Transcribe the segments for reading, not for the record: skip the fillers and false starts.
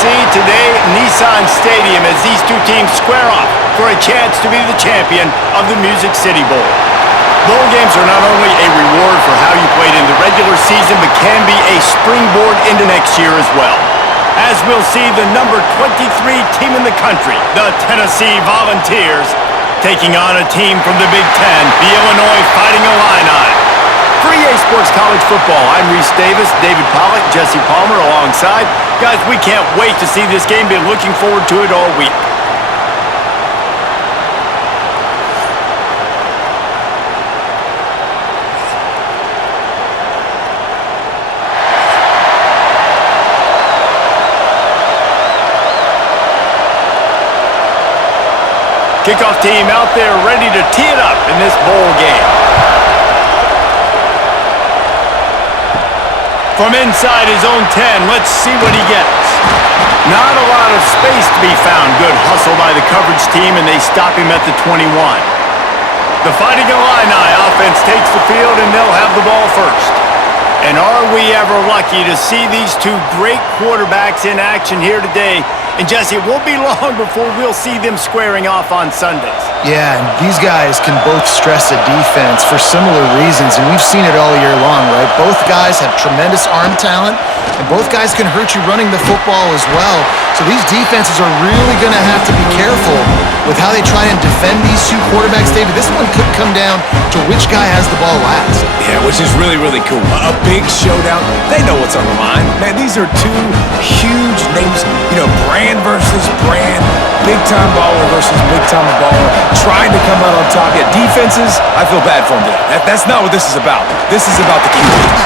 see today at Nissan Stadium as these two teams square off for a chance to be the champion of the Music City Bowl. Bowl games are not only a reward for how you played in the regular season, but can be a springboard into next year as well. As we'll see the number 23 team in the country, the Tennessee Volunteers, taking on a team from the Big Ten, the Illinois Fighting Illini. For EA Sports College Football, I'm Reese Davis, David Pollack, Jesse Palmer alongside. Guys, we can't wait to see this game. Been looking forward to it all week. Kickoff team out there ready to tee it up in this bowl game. From inside his own 10, let's see what he gets. Not a lot of space to be found. Good hustle by the coverage team, and they stop him at the 21. The Fighting Illini offense takes the field, and they'll have the ball first. And are we ever lucky to see these two great quarterbacks in action here today? And Jesse, it won't be long before we'll see them squaring off on Sundays. Yeah, and these guys can both stress a defense for similar reasons, and we've seen it all year long, right? Both guys have tremendous arm talent, and both guys can hurt you running the football as well. So these defenses are really going to have to be careful with how they try and defend these two quarterbacks. David, this one could come down to which guy has the ball last. Yeah, which is really, really cool. A big showdown. They know what's on the line. Man, these are two huge names, brand versus brand, big-time baller versus big-time baller, trying to come out on top. Yeah, defenses, I feel bad for them today. That's not what this is about. This is about the QBs.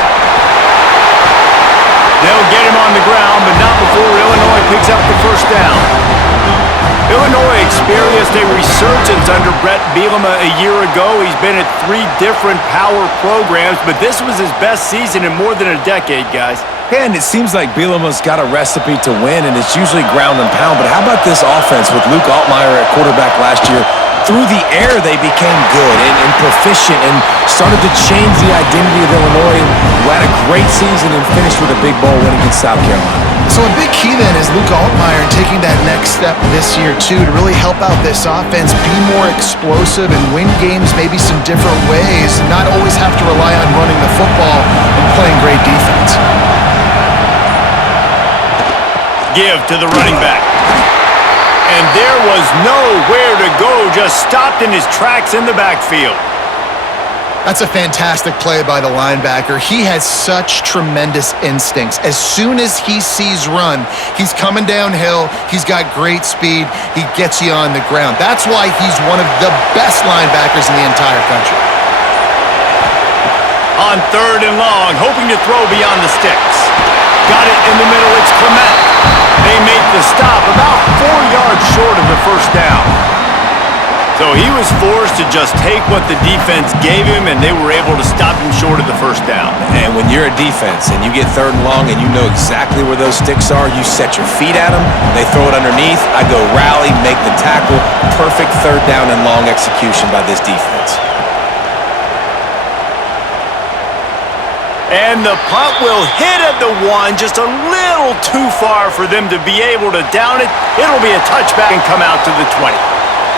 They'll get him on the ground, but not before Illinois picks up the first down. Illinois experienced a resurgence under Brett Bielema a year ago. He's been at 3 different power programs, but this was his best season in more than a decade, guys. And it seems like Bielema's got a recipe to win, and it's usually ground and pound. But how about this offense with Luke Altmaier at quarterback last year? Through the air, they became good and proficient and started to change the identity of Illinois, who had a great season and finished with a big bowl win against South Carolina. So a big key then is Luke Altmaier taking that next step this year, too, to really help out this offense, be more explosive and win games maybe some different ways, and not always have to rely on running the football and playing great defense. Give to the running back. And there was nowhere to go, just stopped in his tracks in the backfield. That's a fantastic play by the linebacker. He has such tremendous instincts. As soon as he sees run, he's coming downhill. He's got great speed. He gets you on the ground. That's why he's one of the best linebackers in the entire country. On 3rd and long, hoping to throw beyond the sticks. Got it in the middle, it's Clement. They make the stop about 4 yards short of the first down. So he was forced to just take what the defense gave him, and they were able to stop him short of the first down. And when you're a defense and you get 3rd and long and you know exactly where those sticks are, you set your feet at them, they throw it underneath, I go rally, make the tackle. Perfect 3rd down and long execution by this defense. And the punt will hit at the 1, just a little too far for them to be able to down it. It'll be a touchback and come out to the 20.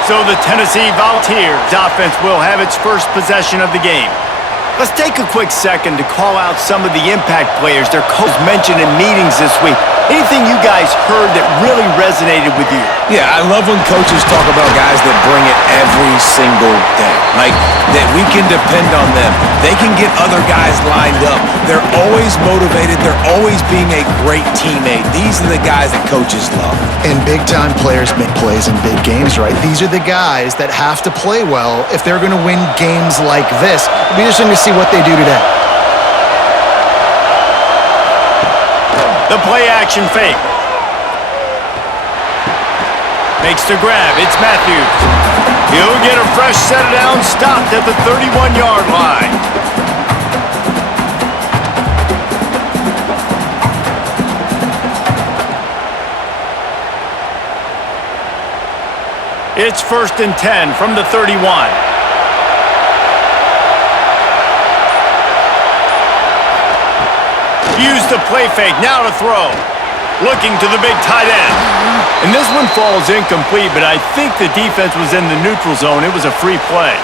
So the Tennessee Volunteers offense will have its first possession of the game. Let's take a quick second to call out some of the impact players their coach mentioned in meetings this week. Anything you guys heard that really resonated with you? Yeah, I love when coaches talk about guys that bring it every single day. Like, that we can depend on them. They can get other guys lined up. They're always motivated. They're always being a great teammate. These are the guys that coaches love. And big-time players make plays in big games, right? These are the guys that have to play well if they're going to win games like this. It'll be interesting to see what they do today. The play-action fake. Makes the grab. It's Matthews. He'll get a fresh set down, stopped at the 31-yard line. It's 1st and 10 from the 31. Use the play fake, now to throw. looking to the big tight end. And this one falls incomplete, but I think the defense was in the neutral zone. It was a free play.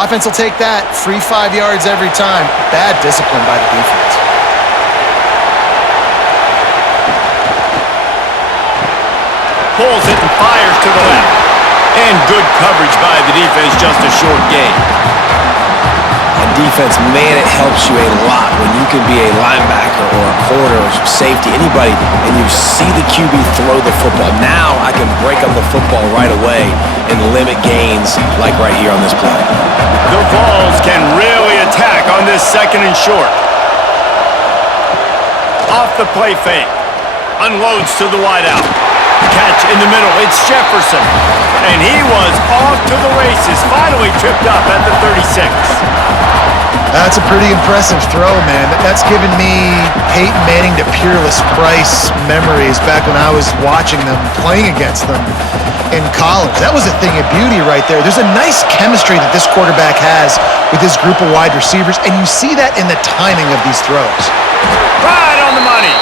Offense will take that. Free 5 yards every time. Bad discipline by the defense. Pulls it and fires to the left. And good coverage by the defense, just a short gain. On defense, man, it helps you a lot when you can be a linebacker or a corner or safety, anybody, and you see the QB throw the football. Now I can break up the football right away and limit gains like right here on this play. The Vols can really attack on this second and short. Off the play fake. Unloads to the wideout. Catch in the middle. It's Jefferson. And he was off to the races. Finally tripped up at the 36. That's a pretty impressive throw, man. That's given me Peyton Manning to Peerless Price memories back when I was watching them, playing against them in college. That was a thing of beauty right there. There's a nice chemistry that this quarterback has with his group of wide receivers, and you see that in the timing of these throws. Right on the money.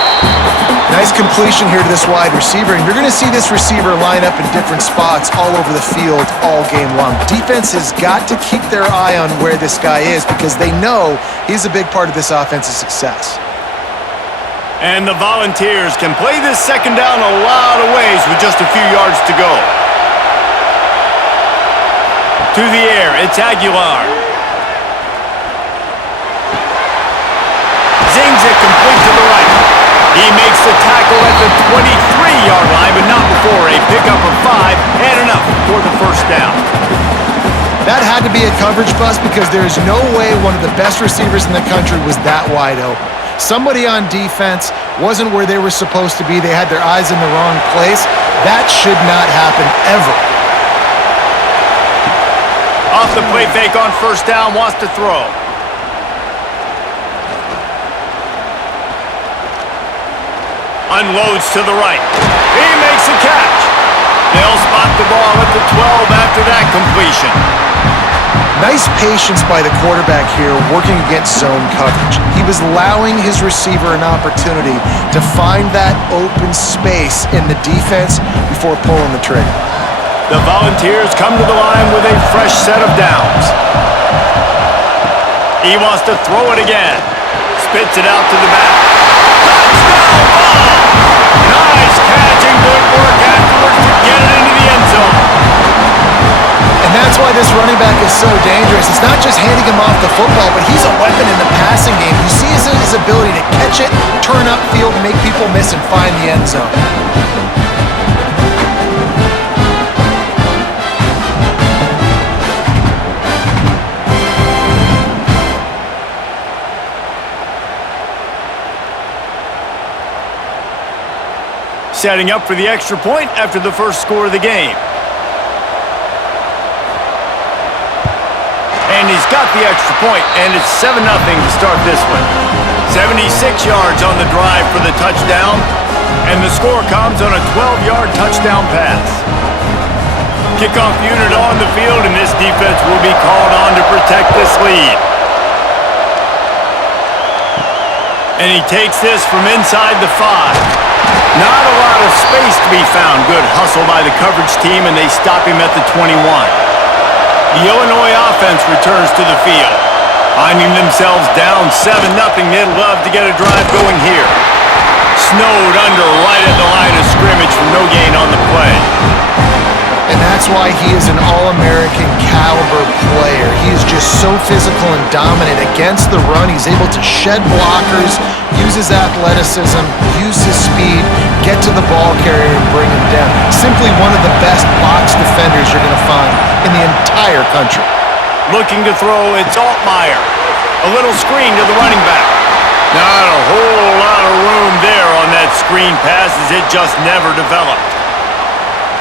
Nice completion here to this wide receiver, and you're going to see this receiver line up in different spots all over the field all game long. Defense has got to keep their eye on where this guy is because they know he's a big part of this offense's success. And the Volunteers can play this second down a lot of ways with just a few yards to go. To the air, it's Aguilar. Zings it complete to the right. He makes the tackle at the 23-yard line, but not before a pickup of 5 and enough for the first down. That had to be a coverage bust because there's no way one of the best receivers in the country was that wide open. Somebody on defense wasn't where they were supposed to be. They had their eyes in the wrong place. That should not happen ever. Off the play fake on first down, wants to throw. Unloads to the right. He makes a catch. They'll spot the ball at the 12 after that completion. Nice patience by the quarterback here working against zone coverage. He was allowing his receiver an opportunity to find that open space in the defense before pulling the trigger. The Volunteers come to the line with a fresh set of downs. He wants to throw it again. Spits it out to the back. Touchdown ball! Nice catch and good work afterwards to get it into the end zone. And that's why this running back is so dangerous. It's not just handing him off the football, but he's a weapon in the passing game. You see his ability to catch it, turn upfield, make people miss, and find the end zone. Setting up for the extra point after the first score of the game. And he's got the extra point, and it's 7-0 to start this one. 76 yards on the drive for the touchdown, and the score comes on a 12-yard touchdown pass. Kickoff unit on the field, and this defense will be called on to protect this lead. And he takes this from inside the 5. Not a lot of space to be found. Good hustle by the coverage team, and they stop him at the 21. The Illinois offense returns to the field. Finding themselves down 7-0, they'd love to get a drive going here. Snowed under right at the line of scrimmage for no gain on the play. And that's why he is an All-American caliber player. He is just so physical and dominant against the run. He's able to shed blockers, use his athleticism, use his speed, get to the ball carrier and bring him down. Simply one of the best box defenders you're going to find in the entire country. Looking to throw, it's Altmaier. A little screen to the running back. Not a whole lot of room there on that screen pass as it just never developed.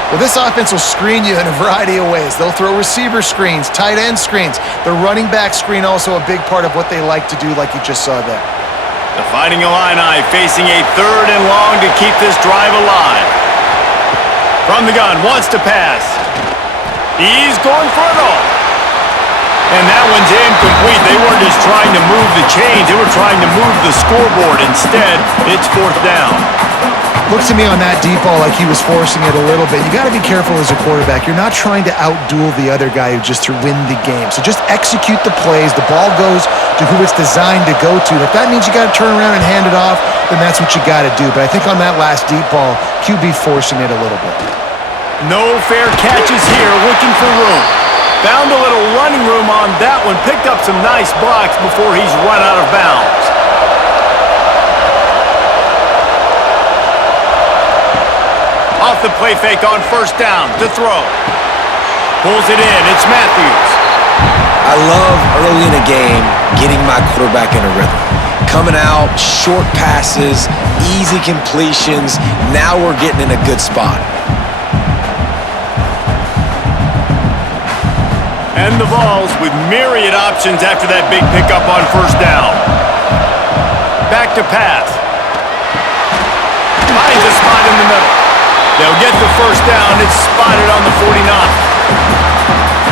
Well, this offense will screen you in a variety of ways. They'll throw receiver screens, tight end screens. The running back screen also a big part of what they like to do, like you just saw there. The Fighting Illini facing a 3rd and long to keep this drive alive. From the gun, wants to pass. He's going for it all. And that one's incomplete. They weren't just trying to move the chains. They were trying to move the scoreboard. Instead, it's fourth down. Looks to me on that deep ball like he was forcing it a little bit. You got to be careful as a quarterback. You're not trying to outduel the other guy just to win the game. So just execute the plays. The ball goes to who it's designed to go to. If that means you got to turn around and hand it off, then that's what you got to do. But I think on that last deep ball, QB forcing it a little bit. No fair catches here, looking for room. Found a little running room on that one. Picked up some nice blocks before he's run out of bounds. Off the play fake on first down to throw. Pulls it in. It's Matthews. I love early in a game getting my quarterback in a rhythm. Coming out, short passes, easy completions. Now we're getting in a good spot. And the Vols with myriad options after that big pickup on first down. Back to pass. Finds a spot in the middle. They'll get the first down. It's spotted on the 49.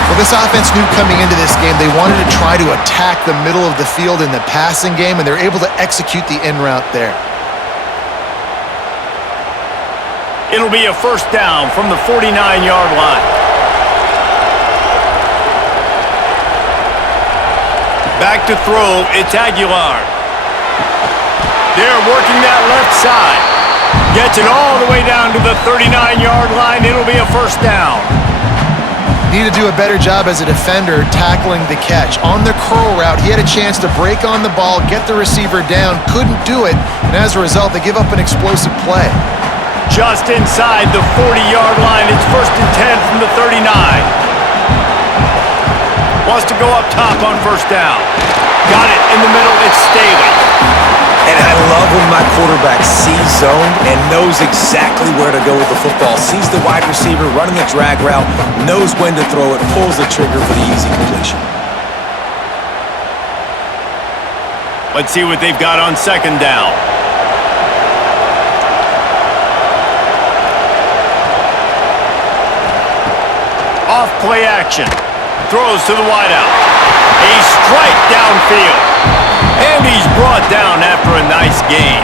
Well, this offense knew coming into this game they wanted to try to attack the middle of the field in the passing game, and they're able to execute the in route there. It'll be a first down from the 49-yard line. Back to throw, it's Aguilar. They're working that left side. Gets it all the way down to the 39-yard line. It'll be a first down. Need to do a better job as a defender tackling the catch. On the curl route, he had a chance to break on the ball, get the receiver down, couldn't do it, and as a result, they give up an explosive play. Just inside the 40-yard line. It's first and 10 from the 39. Wants to go up top on first down. Got it in the middle. It's Staley. And I love when my quarterback sees zone and knows exactly where to go with the football. Sees the wide receiver running the drag route, knows when to throw it, pulls the trigger for the easy completion. Let's see what they've got on second down. Off play action. Throws to the wideout. A strike downfield. And he's brought down after a nice gain.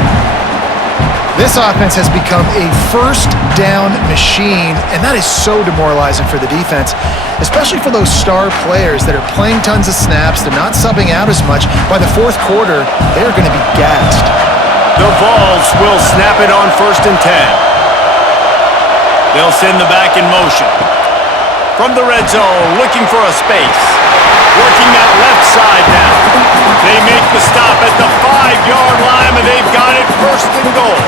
This offense has become a first down machine, and that is so demoralizing for the defense, especially for those star players that are playing tons of snaps. They're not subbing out as much. By the fourth quarter, they're going to be gassed. The Vols will snap it on first and 10. They'll send the back in motion. From the red zone, looking for a space. Working that left side now. They make the stop at the 5-yard line, and they've got it first and goal.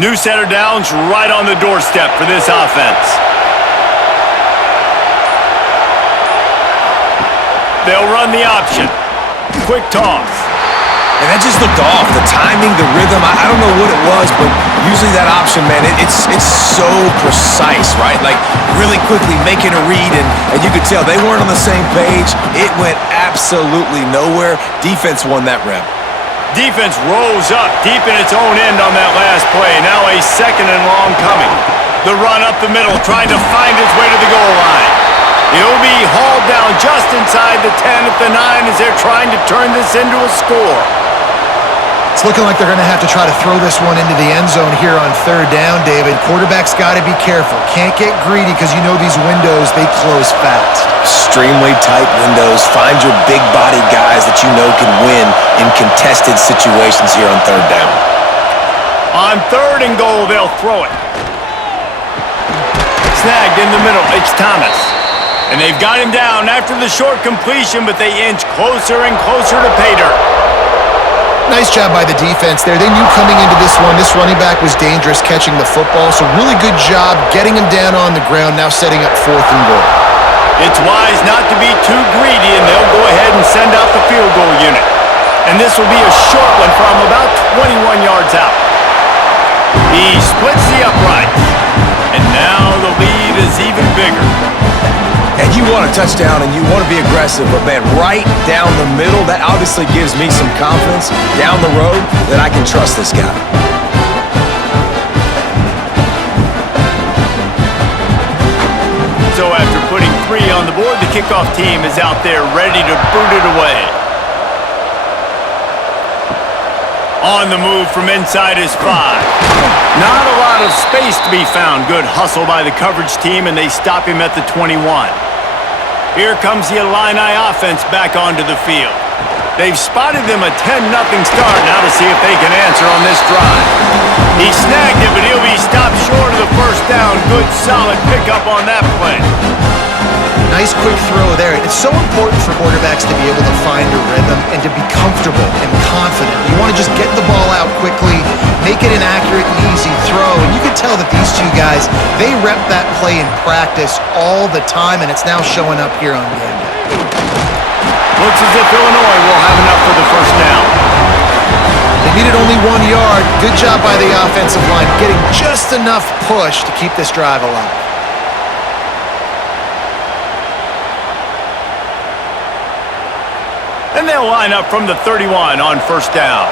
New set of downs right on the doorstep for this offense. They'll run the option. Quick toss. And that just looked off. The timing, the rhythm, I don't know what it was, but usually that option, man, it's so precise, right? Like, really quickly making a read, and you could tell they weren't on the same page. It went absolutely nowhere. Defense won that rep. Defense rose up deep in its own end on that last play. Now a second and long coming. The run up the middle, trying to find its way to the goal line. It'll be hauled down just inside the 10 at the 9 as they're trying to turn this into a score. It's looking like they're going to have to try to throw this one into the end zone here on third down, David. Quarterback's got to be careful. Can't get greedy because you know these windows, they close fast. Extremely tight windows. Find your big body guys that you know can win in contested situations here on third down. On third and goal, they'll throw it. Snagged in the middle. It's Thomas. And they've got him down after the short completion, but they inch closer and closer to pay dirt. Nice job by the defense there. They knew coming into this one, this running back was dangerous catching the football, so really good job getting him down on the ground, now setting up fourth and goal. It's wise not to be too greedy, and they'll go ahead and send out the field goal unit. And this will be a short one from about 21 yards out. He splits the uprights, and now the lead is even bigger. And you want a touchdown and you want to be aggressive, but man, right down the middle, that obviously gives me some confidence down the road that I can trust this guy. So after putting 3 on the board, the kickoff team is out there ready to boot it away. On the move from inside his 5. Not a lot of space to be found. Good hustle by the coverage team, and they stop him at the 21. Here comes the Illini offense back onto the field. They've spotted them a 10-0 start. Now to see if they can answer on this drive. He snagged it, but he'll be stopped short of the first down. Good, solid pickup on that play. Nice quick throw there. It's so important for quarterbacks to be able to find a rhythm and to be comfortable and confident. You want to just get the ball out quickly, make it an accurate and easy throw. And you can tell that these two guys, they rep that play in practice all the time, and it's now showing up here on game day. Looks as if Illinois will have enough for the first down. They needed only 1 yard. Good job by the offensive line, getting just enough push to keep this drive alive. And they'll line up from the 31 on first down.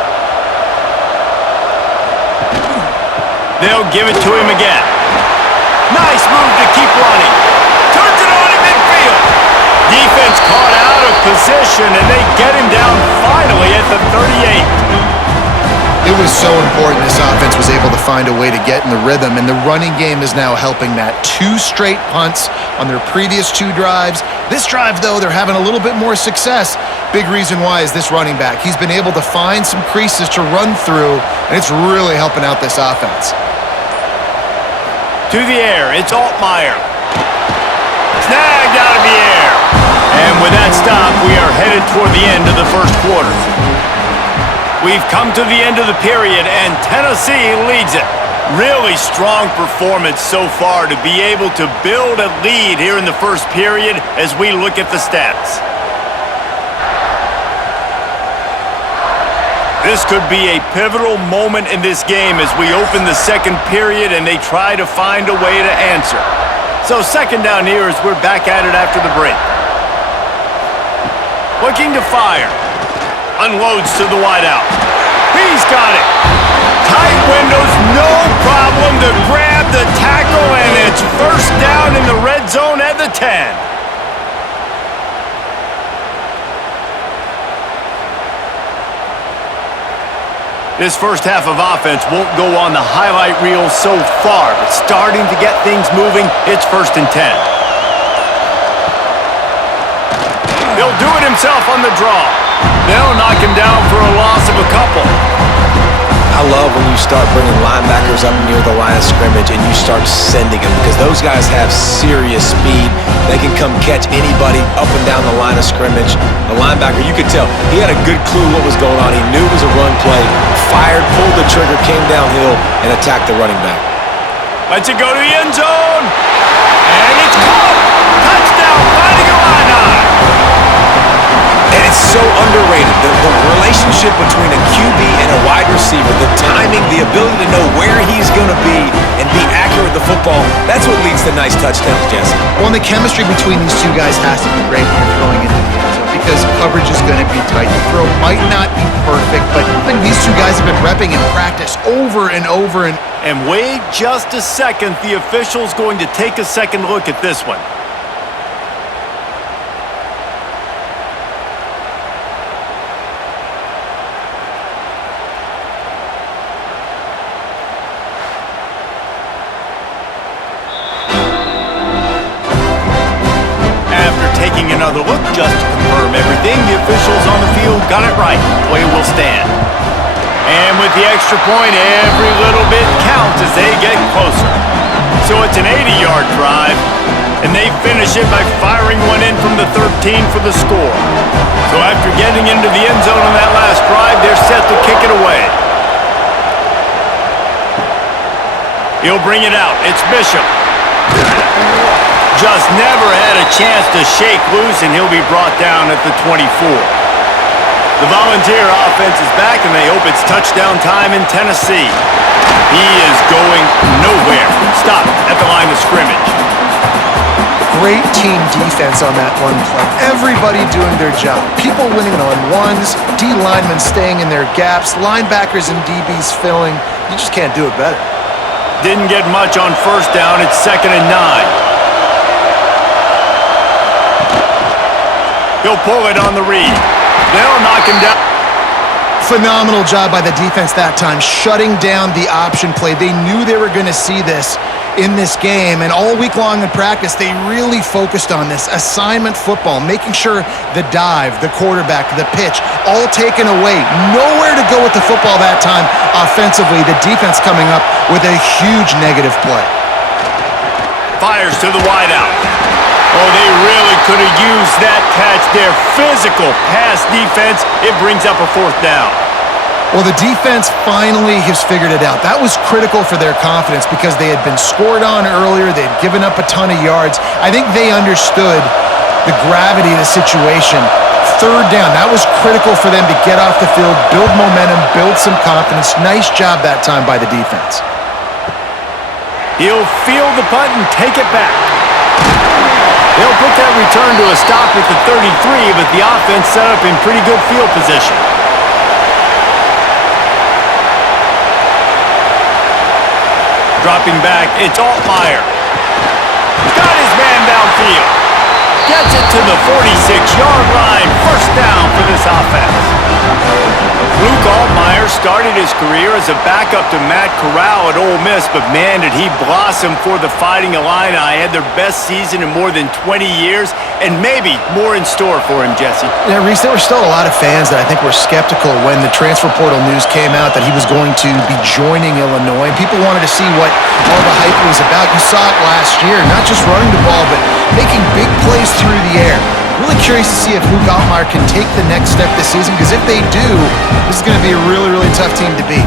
They'll give it to him again. Nice move to keep running. Turns it on in midfield. Defense caught out of position, and they get him down finally at the 38. It was so important this offense was able to find a way to get in the rhythm, and the running game is now helping that. 2 straight punts on their previous 2 drives. This drive, though, they're having a little bit more success. Big reason why is this running back. He's been able to find some creases to run through, and it's really helping out this offense. To the air, it's Altmaier. Snagged out of the air. And with that stop, we are headed toward the end of the first quarter. We've come to the end of the period, and Tennessee leads it. Really strong performance so far to be able to build a lead here in the first period as we look at the stats. This could be a pivotal moment in this game as we open the second period and they try to find a way to answer. So second down here as we're back at it after the break. Looking to fire. Unloads to the wideout. He's got it. Tight windows, no problem to grab the tackle, and it's first down in the red zone at the 10. This first half of offense won't go on the highlight reel so far, but starting to get things moving, it's 1st and 10. He'll do it himself on the draw. They'll knock him down for a loss of a couple. I love when you start bringing linebackers up near the line of scrimmage and you start sending them, because those guys have serious speed. They can come catch anybody up and down the line of scrimmage. The linebacker, you could tell, he had a good clue what was going on. He knew it was a run play, fired, pulled the trigger, came downhill, and attacked the running back. Lets it go to the end zone. And it's caught. Touchdown, Fighting Illini. And it's so underrated, the relationship between a QB and a wide receiver, the timing, the ability to know where he's going to be and be accurate with the football, that's what leads to nice touchdowns, Jesse. Well, and the chemistry between these two guys has to be great when you're throwing into the end zone, because coverage is going to be tight. The throw might not be perfect, but I think these two guys have been repping in practice over and over. And wait just a second, the official's going to take a second look at this one. Another look just to confirm everything. The officials on the field got it right. Play will stand. And with the extra point, every little bit counts as they get closer. So it's an 80-yard drive, and they finish it by firing one in from the 13 for the score. So after getting into the end zone on that last drive, they're set to kick it away. He'll bring it out. It's Bishop. Just never had a chance to shake loose, and he'll be brought down at the 24. The Volunteer offense is back, and they hope it's touchdown time in Tennessee. He is going nowhere. Stop at the line of scrimmage. Great team defense on that one play. Everybody doing their job. People winning on ones, D linemen staying in their gaps, linebackers and DBs filling. You just can't do it better. Didn't get much on first down. It's 2nd and 9. He'll pull it on the read. They'll knock him down. Phenomenal job by the defense that time, shutting down the option play. They knew they were going to see this in this game, and all week long in practice, they really focused on this assignment football, making sure the dive, the quarterback, the pitch, all taken away. Nowhere to go with the football that time offensively. The defense coming up with a huge negative play. Fires to the wideout. Oh, they really could have used that catch there. Physical pass defense. It brings up a fourth down. Well, the defense finally has figured it out. That was critical for their confidence because they had been scored on earlier. They had given up a ton of yards. I think they understood the gravity of the situation. Third down, that was critical for them to get off the field, build momentum, build some confidence. Nice job that time by the defense. He'll field the punt and take it back. They'll put that return to a stop at the 33, but the offense set up in pretty good field position. Dropping back, it's Altmaier. Got his man downfield. Gets it to the 46-yard line. First down for this offense. Luke Altmaier started his career as a backup to Matt Corral at Ole Miss, but man, did he blossom for the Fighting Illini. Had their best season in more than 20 years, and maybe more in store for him, Jesse. Yeah, Reese, there were still a lot of fans that I think were skeptical when the transfer portal news came out that he was going to be joining Illinois. People wanted to see what all the hype was about. You saw it last year, not just running the ball, but making big plays through the air. Really curious to see if Luke Altmaier can take the next step this season, because if they do, this is going to be a really, really tough team to beat.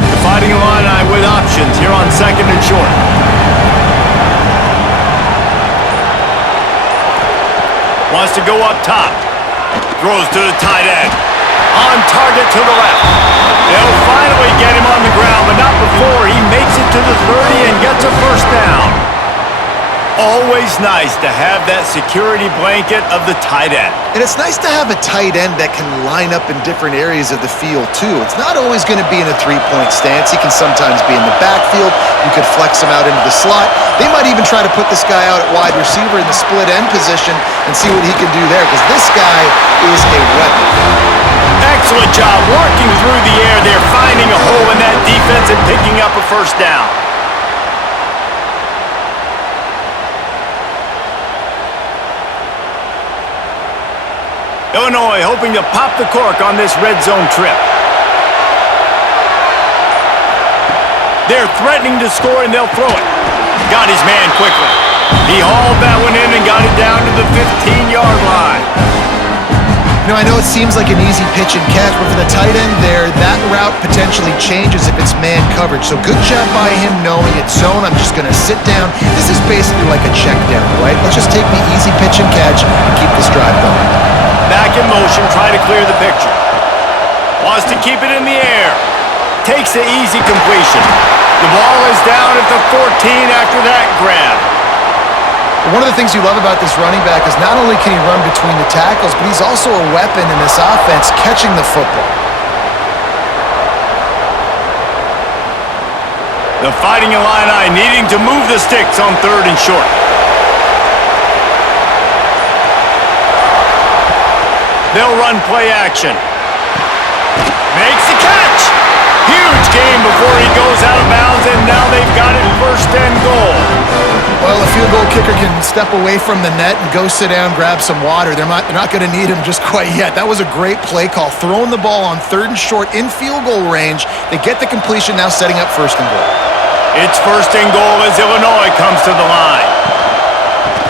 The Fighting Illini with options here on second and short. Wants to go up top. Throws to the tight end. On target to the left. They'll finally get him on the ground, but not before he makes it to the 30 and gets a first down. Always nice to have that security blanket of the tight end. And it's nice to have a tight end that can line up in different areas of the field, too. It's not always going to be in a three-point stance. He can sometimes be in the backfield. You could flex him out into the slot. They might even try to put this guy out at wide receiver in the split end position and see what he can do there, because this guy is a weapon. Excellent job working through the air there, finding a hole in that defense and picking up a first down. Illinois hoping to pop the cork on this red zone trip. They're threatening to score, and they'll throw it. Got his man quickly. He hauled that one in and got it down to the 15-yard line. You know, I know it seems like an easy pitch and catch, but for the tight end there, that route potentially changes if it's man coverage. So good job by him knowing it's zone. I'm just going to sit down. This is basically like a check down, right? Let's just take the easy pitch and catch and keep this drive going. Back in motion, try to clear the picture. Wants to keep it in the air. Takes the easy completion. The ball is down at the 14 after that grab. One of the things you love about this running back is not only can he run between the tackles, but he's also a weapon in this offense catching the football. The Fighting Illini needing to move the sticks on third and short. They'll run play action. Makes the catch. Huge gain before he goes out of bounds, and now they've got it first and goal. Well, a field goal kicker can step away from the net and go sit down, grab some water. They're not going to need him just quite yet. That was a great play call. Throwing the ball on third and short in field goal range. They get the completion, now setting up first and goal. It's first and goal as Illinois comes to the line.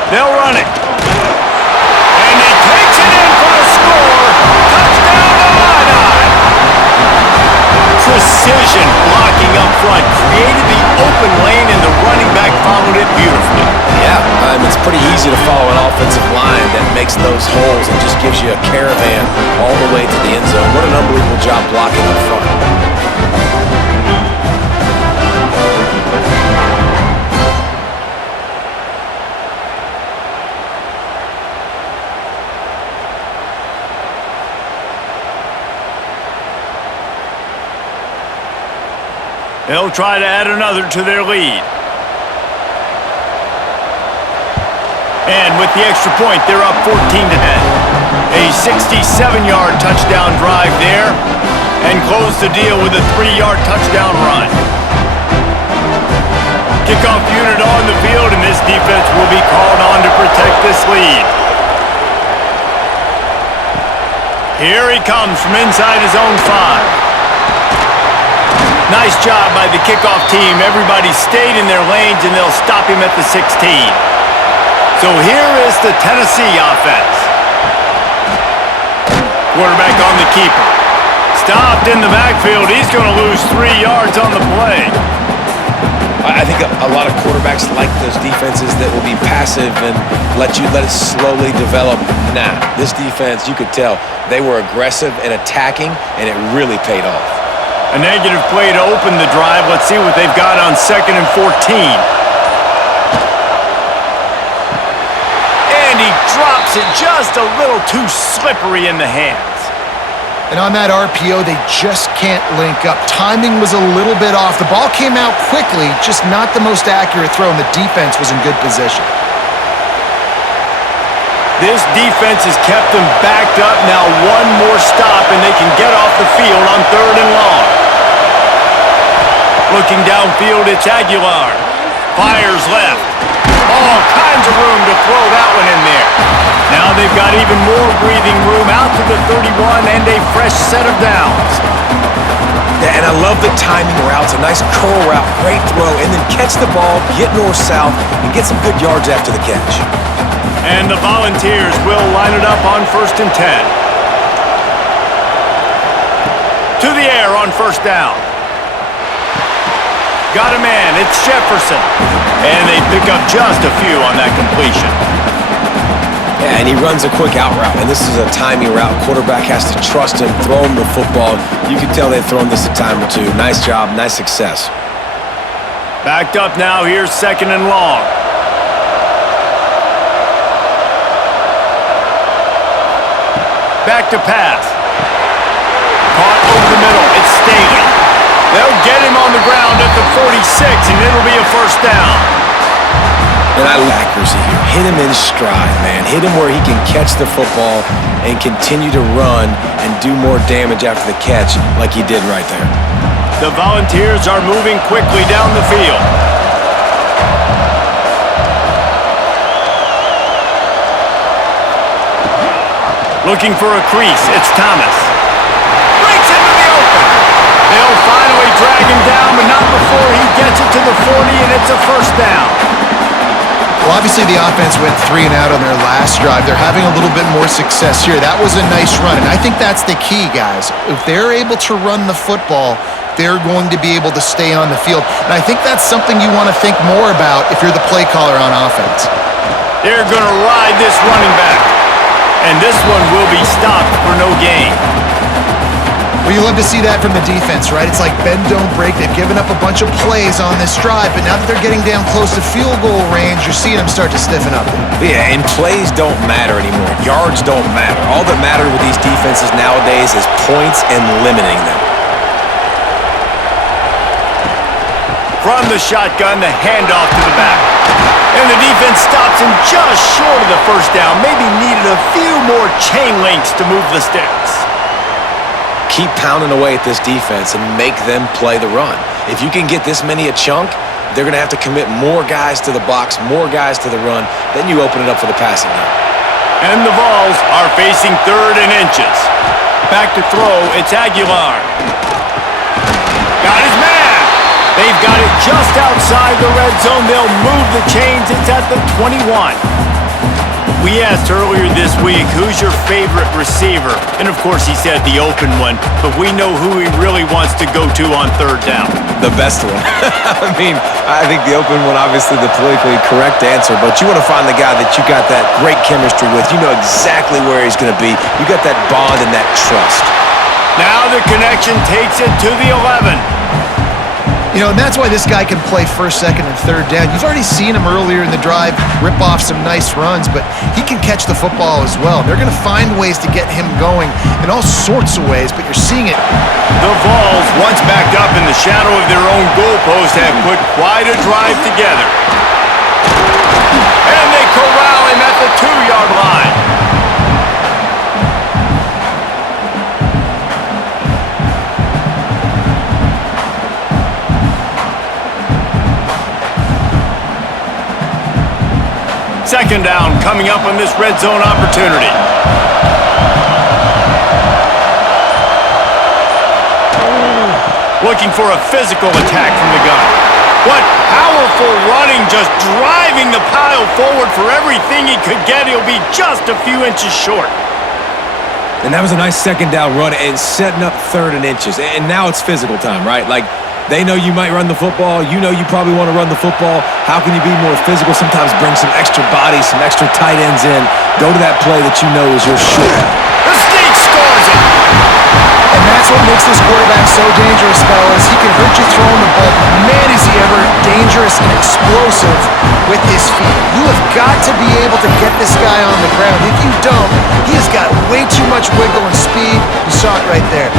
They'll run it. And he takes it in for the score. Touchdown Illini. Precision blocking up front. Created the open lane, and the running back followed it beautifully. Yeah, it's pretty easy to follow an offensive line that makes those holes and just gives you a caravan all the way to the end zone. What an unbelievable job blocking up front. They'll try to add another to their lead. And with the extra point, they're up 14 to 10. A 67-yard touchdown drive there, and close the deal with a 3-yard touchdown run. Kickoff unit on the field, and this defense will be called on to protect this lead. Here he comes from inside his own 5. Nice job by the kickoff team. Everybody stayed in their lanes, and they'll stop him at the 16. So here is the Tennessee offense. Quarterback on the keeper. Stopped in the backfield. He's going to lose 3 yards on the play. I think a lot of quarterbacks like those defenses that will be passive and let it slowly develop. Nah, this defense, you could tell, they were aggressive and attacking, and it really paid off. A negative play to open the drive. Let's see what they've got on 2nd and 14. And he drops it just a little too slippery in the hands. And on that RPO, they just can't link up. Timing was a little bit off. The ball came out quickly, just not the most accurate throw, and the defense was in good position. This defense has kept them backed up. Now one more stop, and they can get off the field on 3rd and long. Looking downfield, it's Aguilar. Fires left. All kinds of room to throw that one in there. Now they've got even more breathing room out to the 31 and a fresh set of downs. Yeah, and I love the timing routes, a nice curl route, great throw, and then catch the ball, get north-south, and get some good yards after the catch. And the Volunteers will line it up on 1st and 10. To the air on 1st down. Got a man, it's Jefferson. And they pick up just a few on that completion. Yeah, and he runs a quick out route, and this is a timing route. Quarterback has to trust him, throw him the football. You can tell they've thrown this a time or two. Nice job, nice success. Backed up now, here's 2nd and long. Back to pass. Caught over the middle, it's Staley. They'll get him on the ground at the 46, and it'll be a 1st down. And I like accuracy here. Hit him in stride, man. Hit him where he can catch the football and continue to run and do more damage after the catch like he did right there. The Volunteers are moving quickly down the field. Looking for a crease, it's Thomas. Breaks into the open. They'll finally drag him down, but not before he gets it to the 40, and it's a 1st down. Well, obviously the offense went 3 and out on their last drive. They're having a little bit more success here. That was a nice run, and I think that's the key, guys. If they're able to run the football, they're going to be able to stay on the field. And I think that's something you want to think more about if you're the play caller on offense. They're going to ride this running back, and this one will be stopped for no gain. Well, you love to see that from the defense, right? It's like bend, don't break. They've given up a bunch of plays on this drive, but now that they're getting down close to field goal range, you're seeing them start to stiffen up. Yeah, and plays don't matter anymore. Yards don't matter. All that matters with these defenses nowadays is points and limiting them. From the shotgun, the handoff to the back. And the defense stops him just short of the 1st down. Maybe needed a few more chain links to move the sticks. Keep pounding away at this defense and make them play the run. If you can get this many a chunk, they're going to have to commit more guys to the box, more guys to the run. Then you open it up for the passing game. And the Vols are facing 3rd and inches. Back to throw, it's Aguilar. Got his man. They've got it just outside the red zone. They'll move the chains. It's at the 21. We asked earlier this week, who's your favorite receiver? And of course he said the open one, but we know who he really wants to go to on 3rd down. The best one. I think the open one, obviously the politically correct answer, but you want to find the guy that you got that great chemistry with. You know exactly where he's going to be. You got that bond and that trust. Now the connection takes it to the 11. You know, and that's why this guy can play 1st, 2nd, and 3rd down. You've already seen him earlier in the drive rip off some nice runs, but he can catch the football as well. They're going to find ways to get him going in all sorts of ways, but you're seeing it. The Vols, once backed up in the shadow of their own goalpost, have put quite a drive together. And they corral him the 2-yard line. Second down coming up on this red zone opportunity. Looking for a physical attack from the gun. What powerful running, just driving the pile forward for everything he could get. He'll be just a few inches short. And that was a nice second down run and setting up 3rd and inches. And now it's physical time, right? Like, they know you might run the football. You know you probably want to run the football. How can you be more physical? Sometimes bring some extra bodies, some extra tight ends in. Go to that play that you know is your short. The Sneak scores it! And that's what makes this quarterback so dangerous, fellas. He can hurt you throwing the ball, but man, is he ever dangerous and explosive with his feet. You have got to be able to get this guy on the ground. If you don't, he has got way too much wiggle and speed. You saw it right there.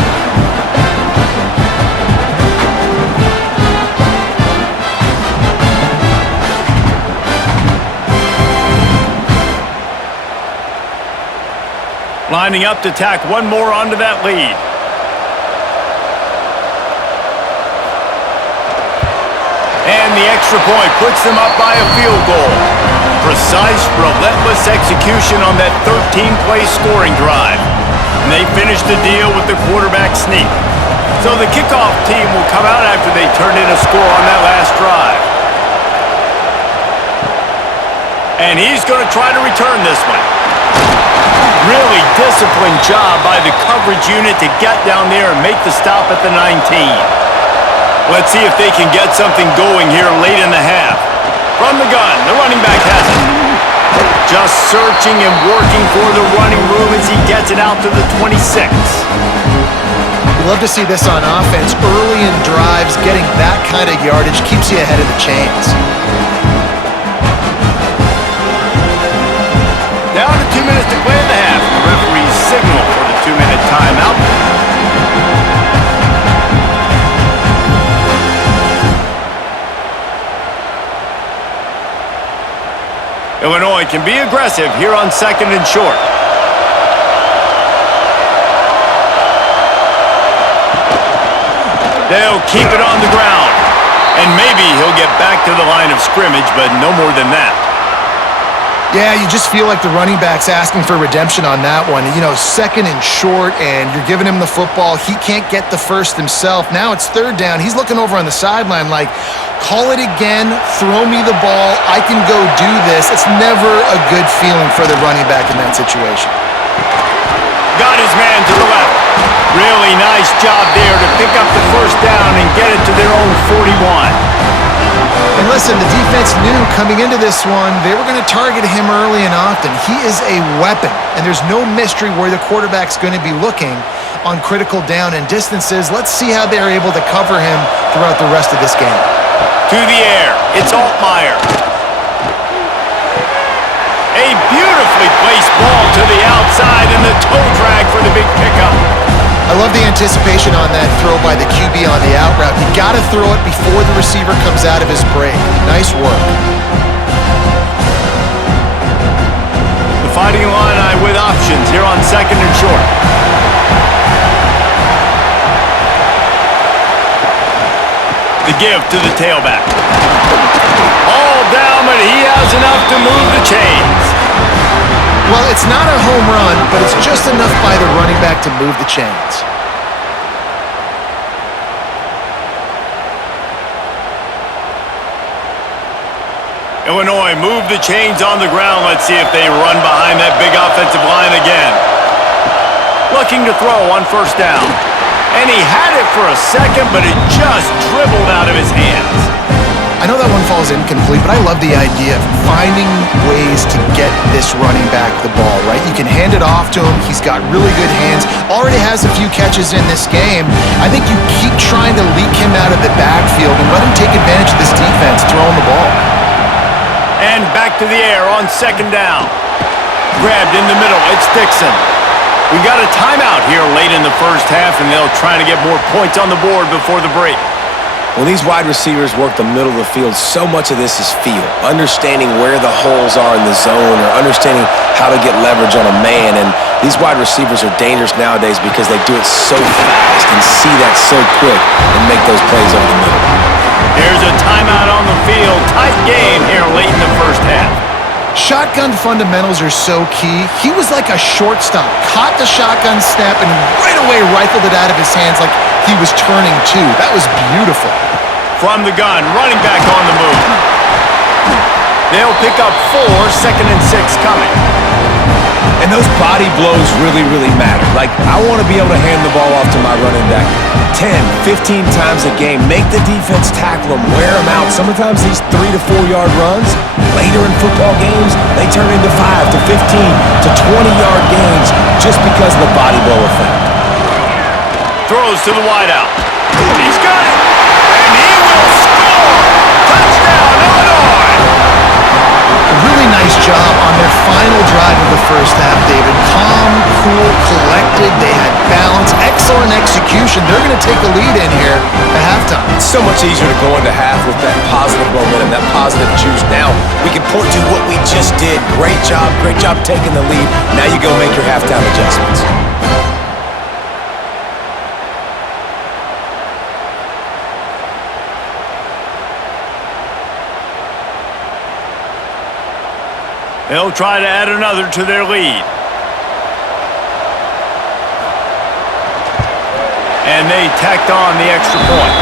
Lining up to tack one more onto that lead. And the extra point puts them up by a field goal. Precise, relentless execution on that 13-play scoring drive. And they finish the deal with the quarterback sneak. So the kickoff team will come out after they turn in a score on that last drive. And he's going to try to return this one. Really disciplined job by the coverage unit to get down there and make the stop at the 19. Let's see if they can get something going here late in the half. From the gun, the running back has it. Just searching and working for the running room as he gets it out to the 26. We love to see this on offense. Early in drives, getting that kind of yardage keeps you ahead of the chains. Down to 2 minutes to play in the half. The referee's signal for the 2-minute timeout. Illinois can be aggressive here on 2nd and short. They'll keep it on the ground. And maybe he'll get back to the line of scrimmage, but no more than that. Yeah, you just feel like the running back's asking for redemption on that one. You know, 2nd and short, and you're giving him the football. He can't get the first himself. Now it's 3rd down. He's looking over on the sideline like, call it again, throw me the ball, I can go do this. It's never a good feeling for the running back in that situation. Got his man to the left. Really nice job there to pick up the first down and get it to their own 41. And listen, the defense knew coming into this one, they were going to target him early and often. He is a weapon, and there's no mystery where the quarterback's going to be looking on critical down and distances. Let's see how they're able to cover him throughout the rest of this game. To the air, it's Altmaier. A beautifully placed ball to the outside and the toe drag for the big pickup. I love the anticipation on that throw by the QB on the out route. You got to throw it before the receiver comes out of his break. Nice work. The Fighting Illini with options here on 2nd and short. The give to the tailback. All down, but he has enough to move the chains. Well, it's not a home run, but it's just enough by the running back to move the chains. Illinois move the chains on the ground. Let's see if they run behind that big offensive line again. Looking to throw on 1st down. And he had it for a second, but it just dribbled out of his hands. I know that one falls incomplete, but I love the idea of finding ways to get this running back the ball, right? You can hand it off to him. He's got really good hands. Already has a few catches in this game. I think you keep trying to leak him out of the backfield and let him take advantage of this defense throwing the ball. And back to the air on 2nd down. Grabbed in the middle. It's Dixon. We got a timeout here late in the first half, and they'll try to get more points on the board before the break. When these wide receivers work the middle of the field, so much of this is feel, understanding where the holes are in the zone or understanding how to get leverage on a man. And these wide receivers are dangerous nowadays because they do it so fast and see that so quick and make those plays over the middle. Here's a timeout on the field. Tight game here late in the first half. Shotgun fundamentals are so key. He was like a shortstop, caught the shotgun snap and right away rifled it out of his hands like he was turning two. That was beautiful. From the gun, running back on the move. They'll pick up 4, 2nd and 6 coming. And those body blows really, really matter. Like, I want to be able to hand the ball off to my running back 10, 15 times a game. Make the defense tackle them, wear them out. Sometimes these 3 to 4 yard runs, later in football games, they turn into 5 to 15 to 20-yard gains just because of the body blow effect. Throws to the wideout. He's got it! And he will score! Touchdown, Illinois! A really nice job on their final drive of the first half, David. Calm, cool, collected. They had balance, excellent execution. They're going to take a lead in here at halftime. It's so much easier to go into half with that positive momentum, that positive juice. Now we can point to what we just did. Great job taking the lead. Now you go make your halftime adjustments. They'll try to add another to their lead. And they tacked on the extra point.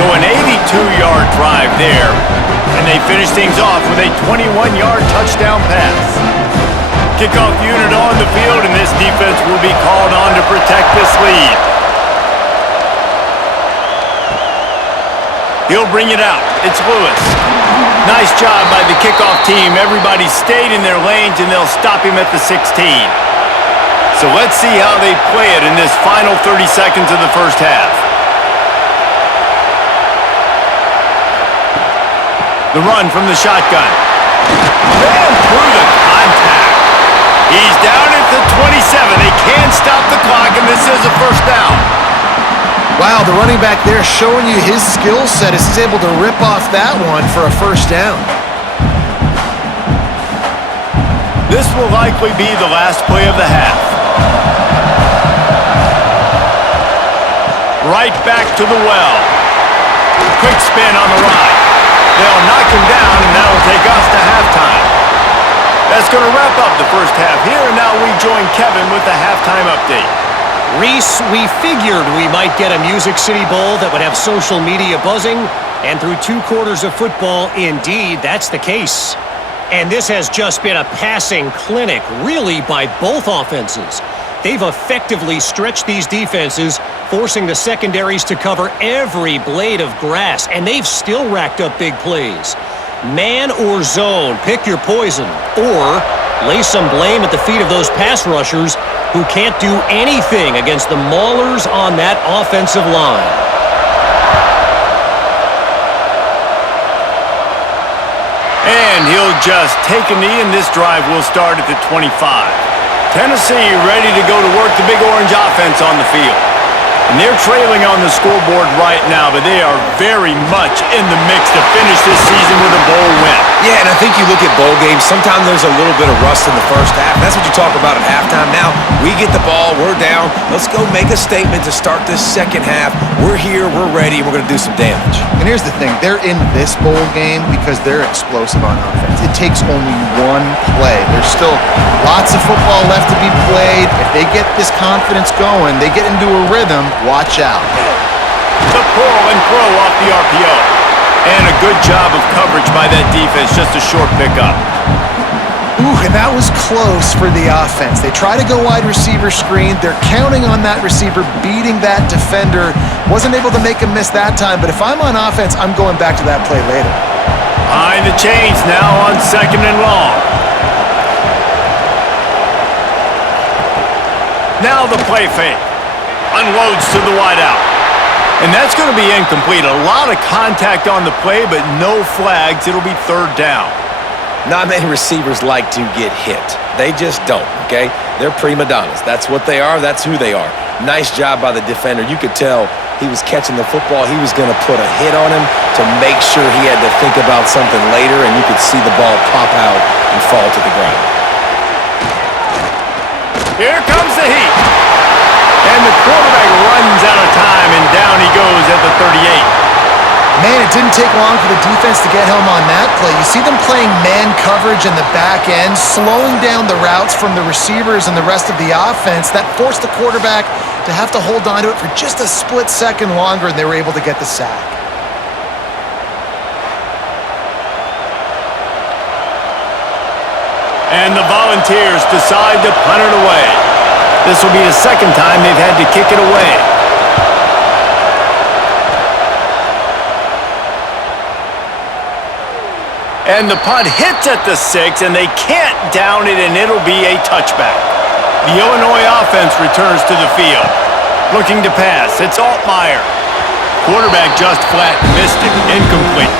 So an 82-yard drive there. And they finish things off with a 21-yard touchdown pass. Kickoff unit on the field, and this defense will be called on to protect this lead. He'll bring it out. It's Lewis. Nice job by the kickoff team. Everybody stayed in their lanes, and they'll stop him at the 16. So let's see how they play it in this final 30 seconds of the first half. The run from the shotgun. And through the contact. He's down at the 27. They can't stop the clock, and this is a first down. Wow, the running back there showing you his skill set as he's able to rip off that one for a first down. This will likely be the last play of the half. Right back to the well. Quick spin on the ride. They'll knock him down, and that'll take us to halftime. That's going to wrap up the first half here, and now we join Kevin with the halftime update. Reese, we figured we might get a Music City Bowl that would have social media buzzing, and through 2 quarters of football, indeed, that's the case. And this has just been a passing clinic, really, by both offenses. They've effectively stretched these defenses, forcing the secondaries to cover every blade of grass, and they've still racked up big plays. Man or zone, pick your poison, or lay some blame at the feet of those pass rushers who can't do anything against the maulers on that offensive line. And he'll just take a knee, and this drive will start at the 25. Tennessee ready to go to work the big orange offense on the field. And they're trailing on the scoreboard right now, but they are very much in the mix to finish this season with a bowl win. Yeah, and I think you look at bowl games, sometimes there's a little bit of rust in the first half. That's what you talk about at halftime. Now, we get the ball, we're down. Let's go make a statement to start this second half. We're here, we're ready, and we're going to do some damage. And here's the thing. They're in this bowl game because they're explosive on offense. It takes only one play. There's still lots of football left to be played. If they get this confidence going, they get into a rhythm, watch out. The pull and throw off the RPO. And a good job of coverage by that defense, just a short pickup. Ooh, and that was close for the offense. They try to go wide receiver screen. They're counting on that receiver beating that defender. Wasn't able to make him miss that time, but if I'm on offense, I'm going back to that play later. Behind the chains now on 2nd and long. Now the play fake. Unloads to the wideout. And that's going to be incomplete. A lot of contact on the play, but no flags. It'll be 3rd down. Not many receivers like to get hit. They just don't, okay? They're prima donnas. That's what they are. That's who they are. Nice job by the defender. You could tell he was catching the football, he was going to put a hit on him to make sure he had to think about something later, and you could see the ball pop out and fall to the ground. Here comes the heat. And the quarterback runs out of time, and down he goes at the 38. Man, it didn't take long for the defense to get home on that play. You see them playing man coverage in the back end, slowing down the routes from the receivers and the rest of the offense. That forced the quarterback to have to hold on to it for just a split second longer, and they were able to get the sack. And the Volunteers decide to punt it away. This will be the second time they've had to kick it away. And the punt hits at the 6, and they can't down it, and it'll be a touchback. The Illinois offense returns to the field. Looking to pass, it's Altmaier. Quarterback just flat missed it, incomplete.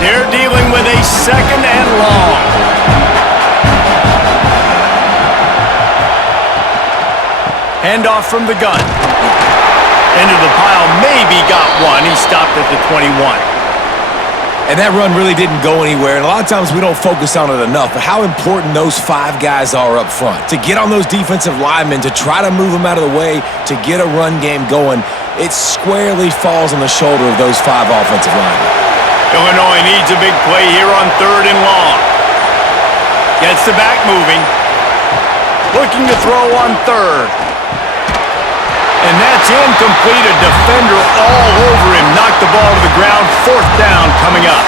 They're dealing with a second and long. Handoff from the gun. Into the pile, maybe got one. He stopped at the 21. And that run really didn't go anywhere, and a lot of times we don't focus on it enough, but how important those 5 guys are up front. To get on those defensive linemen, to try to move them out of the way, to get a run game going, it squarely falls on the shoulder of those 5 offensive linemen. Illinois needs a big play here on 3rd and long. Gets the back moving. Looking to throw on 3rd. And that's incomplete. A defender all over him. Knocked the ball to the ground. 4th down coming up.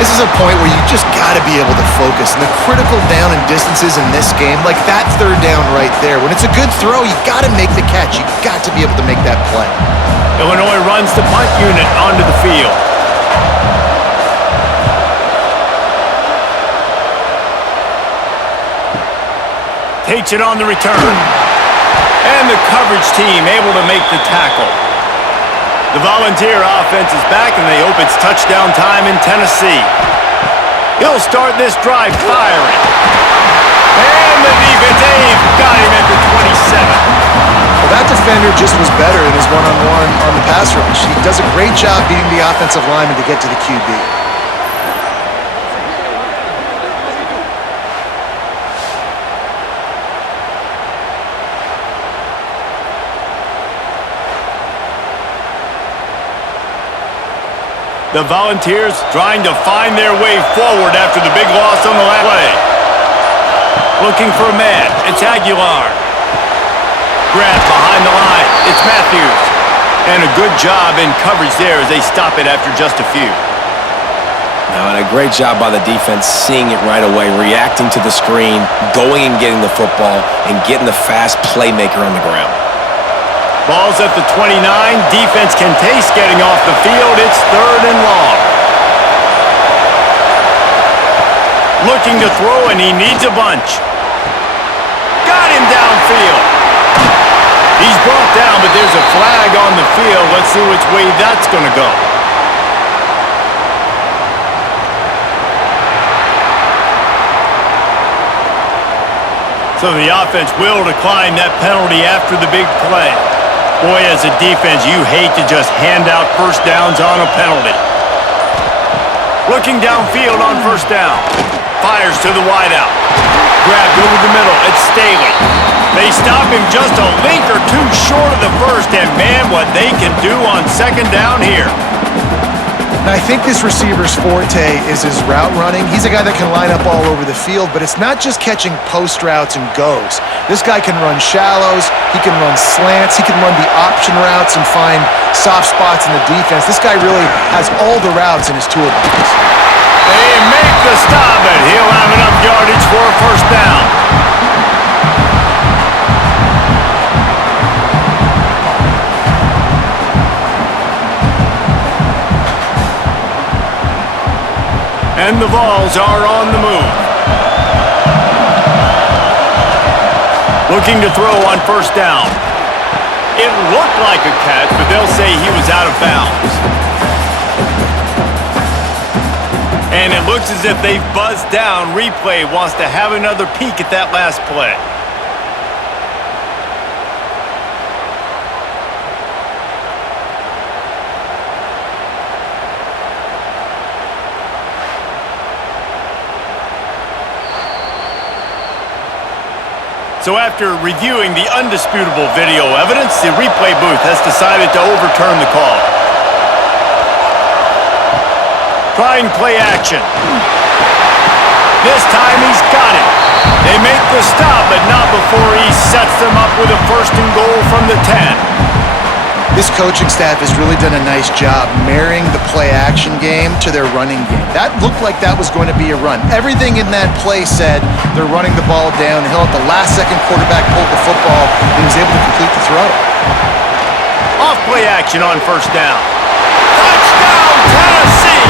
This is a point where you just got to be able to focus. And the critical down and distances in this game, like that 3rd down right there, when it's a good throw, you got to make the catch. You got to be able to make that play. Illinois runs the punt unit onto the field. Takes it on the return. And the coverage team able to make the tackle. The Volunteer offense is back, and they hope it's touchdown time in Tennessee. He'll start this drive firing. And the defense, they've got him at the 27. Well, that defender just was better in his one-on-one on the pass rush. He does a great job beating the offensive lineman to get to the QB. The Volunteers trying to find their way forward after the big loss on the last play. Looking for a man. It's Aguilar. Grab behind the line. It's Matthews. And a good job in coverage there as they stop it after just a few. Now, and a great job by the defense seeing it right away, reacting to the screen, going and getting the football, and getting the fast playmaker on the ground. Ball's at the 29. Defense can taste getting off the field. It's 3rd and long. Looking to throw, and he needs a bunch. Got him downfield. He's brought down, but there's a flag on the field. Let's see which way that's going to go. So the offense will decline that penalty after the big play. Boy, as a defense, you hate to just hand out 1st downs on a penalty. Looking downfield on 1st down. Fires to the wideout. Grabbed over the middle. It's Staley. They stop him just a link or two short of the 1st, and man, what they can do on 2nd down here. Now, I think this receiver's forte is his route running. He's a guy that can line up all over the field, but it's not just catching post routes and goes. This guy can run shallows, he can run slants, he can run the option routes and find soft spots in the defense. This guy really has all the routes in his toolbox. They make the stop, and he'll have enough yardage for a 1st down. And the Vols are on the move. Looking to throw on 1st down. It looked like a catch, but they'll say he was out of bounds. And it looks as if they've buzzed down. Replay wants to have another peek at that last play. So after reviewing the undisputable video evidence, the replay booth has decided to overturn the call. Trying play action. This time he's got it. They make the stop, but not before he sets them up with a 1st and goal from the 10. This coaching staff has really done a nice job marrying the play-action game to their running game. That looked like that was going to be a run. Everything in that play said they're running the ball downhill. At the last second, quarterback pulled the football, and he was able to complete the throw. Off play action on 1st down. Touchdown, Tennessee!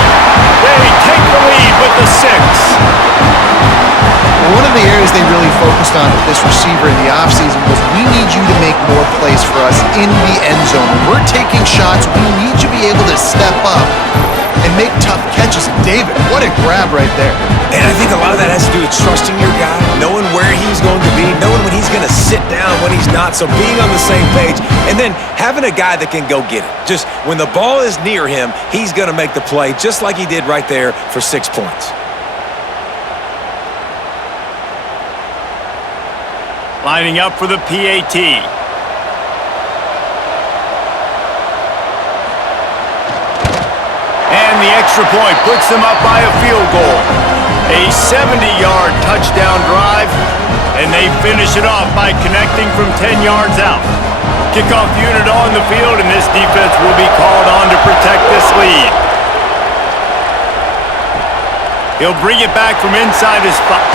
They take the lead with the 6. One of the areas they really focused on with this receiver in the offseason was we need you to make more plays for us in the end zone. When we're taking shots, we need you to be able to step up and make tough catches. And David, what a grab right there. And I think a lot of that has to do with trusting your guy, knowing where he's going to be, knowing when he's going to sit down, when he's not, so being on the same page, and then having a guy that can go get it. Just when the ball is near him, he's going to make the play, just like he did right there for 6 points. Lining up for the PAT. And the extra point puts them up by a field goal. A 70-yard touchdown drive, and they finish it off by connecting from 10 yards out. Kickoff unit on the field, and this defense will be called on to protect this lead. He'll bring it back from inside his spot.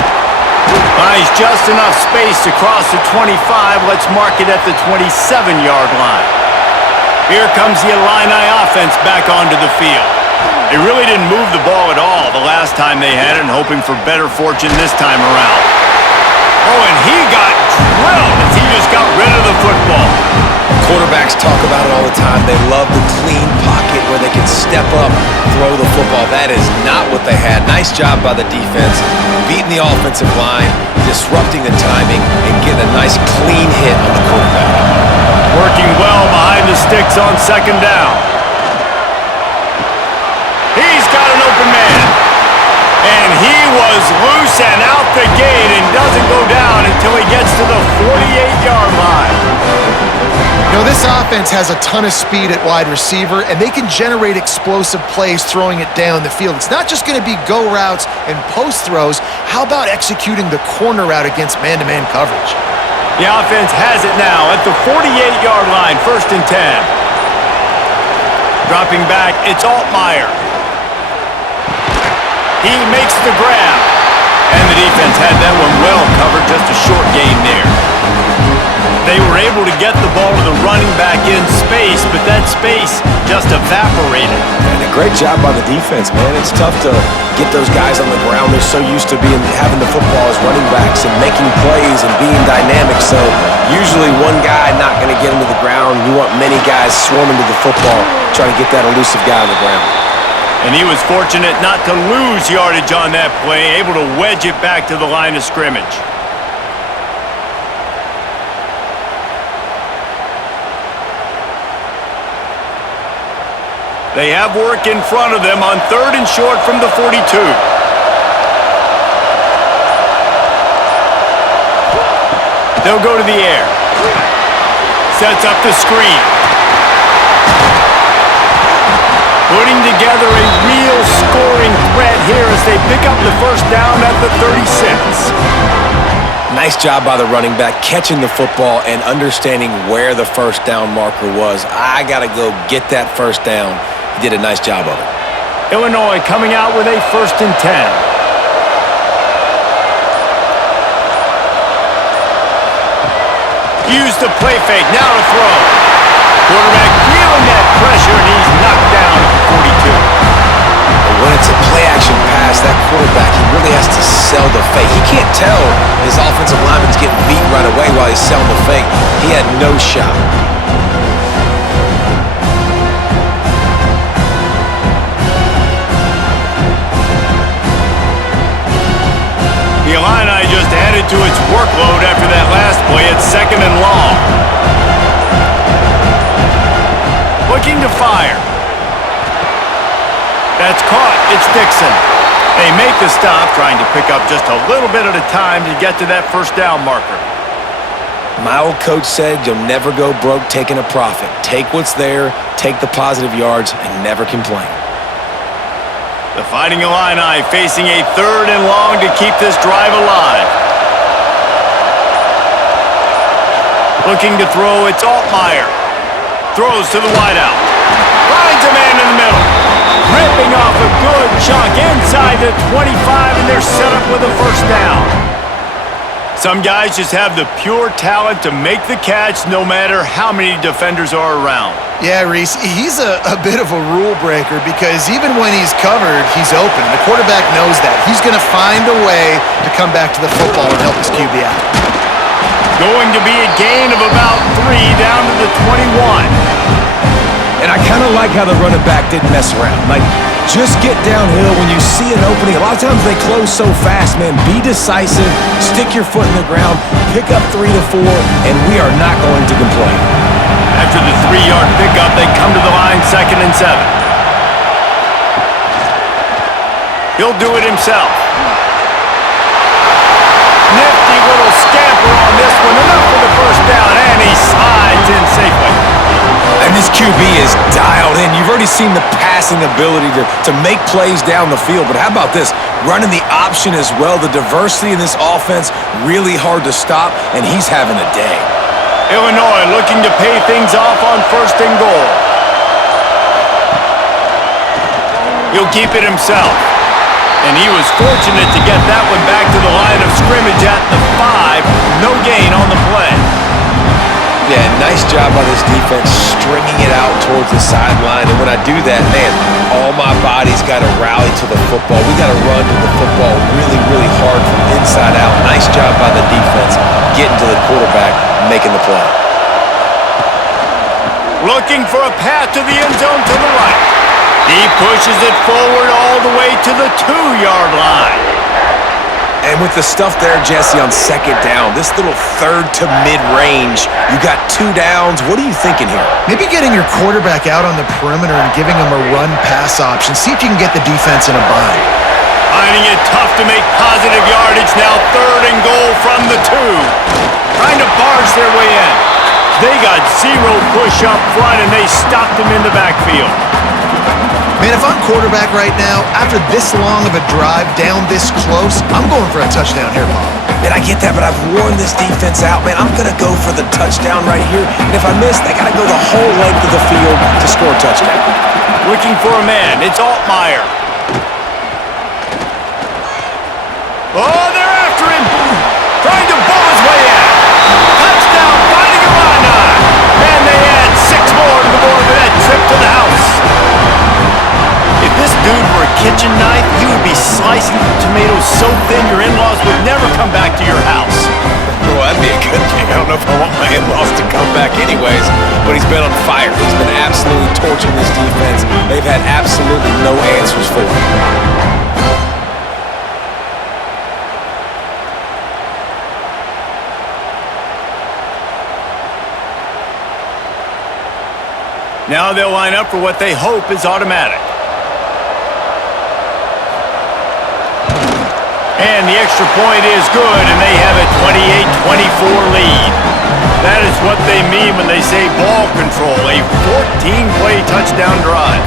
Finds just enough space to cross the 25. Let's mark it at the 27-yard line. Here comes the Illini offense back onto the field. They really didn't move the ball at all the last time they had it, and hoping for better fortune this time around. Oh, and he got drilled as he just got rid of the football. Quarterbacks talk about it all the time. They love the clean pocket where they can step up, throw the football. That is not what they had. Nice job by the defense, beating the offensive line, disrupting the timing, and getting a nice clean hit on the quarterback. Working well behind the sticks on 2nd down. He's got an open man. And he was loose and out the gate and doesn't go down until he gets to the 48-yard line. You know, this offense has a ton of speed at wide receiver, and they can generate explosive plays throwing it down the field. It's not just going to be go routes and post throws. How about executing the corner route against man-to-man coverage? The offense has it now at the 48-yard line, 1st and 10. Dropping back, it's Altmaier. He makes the grab. And the defense had that one well covered, just a short gain there. They were able to get the ball to the running back in space, but that space just evaporated. And a great job by the defense, man. It's tough to get those guys on the ground. They're so used to having the football as running backs and making plays and being dynamic. So usually one guy not going to get him to the ground. You want many guys swarming to the football, trying to get that elusive guy on the ground. And he was fortunate not to lose yardage on that play, able to wedge it back to the line of scrimmage. They have work in front of them on 3rd and short from the 42. They'll go to the air. Sets up the screen. Putting together a real scoring threat here as they pick up the 1st down at the 36. Nice job by the running back, catching the football and understanding where the 1st down marker was. I got to go get that 1st down. He did a nice job of it. Illinois coming out with a 1st and 10. Use the play fake, now to throw. Quarterback feeling that pressure, and he's knocked down at the 42. When it's a play-action pass, that quarterback, he really has to sell the fake. He can't tell his offensive lineman's getting beat right away while he's selling the fake. He had no shot. to its workload after that last play. It's 2nd and long. Looking to fire. That's caught. It's Dixon. They make the stop, trying to pick up just a little bit at a time to get to that first down marker. My old coach said you'll never go broke taking a profit. Take what's there, take the positive yards, and never complain. The Fighting Illini facing a 3rd and long to keep this drive alive. Looking to throw, it's Altmaier. Throws to the wideout. Finds a man in the middle. Ripping off a good chunk inside the 25, and they're set up with a first down. Some guys just have the pure talent to make the catch no matter how many defenders are around. Yeah, Reese, he's a bit of a rule breaker because even when he's covered, he's open. The quarterback knows that. He's going to find a way to come back to the football and help his QB out. Going to be a gain of about 3 down to the 21. And I kind of like how the running back didn't mess around. Like, just get downhill when you see an opening. A lot of times they close so fast, man. Be decisive, stick your foot in the ground, pick up 3 to 4, and we are not going to complain. After the 3-yard pickup, they come to the line 2nd and 7. He'll do it himself. Nifty little scamper on this one. Enough for the first down, and he slides in safely. And this QB is dialed in. You've already seen the passing ability to make plays down the field. But how about this? Running the option as well. The diversity in this offense, really hard to stop, and he's having a day. Illinois looking to pay things off on 1st and goal. He'll keep it himself. And he was fortunate to get that one back to the line of scrimmage at the 5. No gain on the play. Yeah, nice job by this defense stringing it out towards the sideline. And when I do that, man, all my body's got to rally to the football. We got to run to the football really, really hard from inside out. Nice job by the defense getting to the quarterback, making the play. Looking for a path to the end zone to the right. He pushes it forward all the way to the 2-yard line. And with the stuff there, Jesse, on 2nd down, this little 3rd to mid-range, you got 2 downs. What are you thinking here? Maybe getting your quarterback out on the perimeter and giving him a run-pass option. See if you can get the defense in a bind. Finding it tough to make positive yardage now. 3rd and goal from the 2. Trying to barge their way in. They got 0 push up front, and they stopped him in the backfield. Man, if I'm quarterback right now, after this long of a drive down this close, I'm going for a touchdown here, Bob. Man, I get that, but I've worn this defense out. Man, I'm going to go for the touchdown right here. And if I miss, they got to go the whole length of the field to score a touchdown. Looking for a man. It's Altmaier. Oh, they're after him. Trying to bull his way in. Touchdown, Fighting Illini. And they add 6 more to the board with that trip to the house. If this dude were a kitchen knife, he would be slicing the tomatoes so thin your in-laws would never come back to your house. Well, that'd be a good thing. I don't know if I want my in-laws to come back anyways, but he's been on fire. He's been absolutely torching this defense. They've had absolutely no answers for him. Now they'll line up for what they hope is automatic. And the extra point is good, and they have a 28-24 lead. That is what they mean when they say ball control, a 14-play touchdown drive.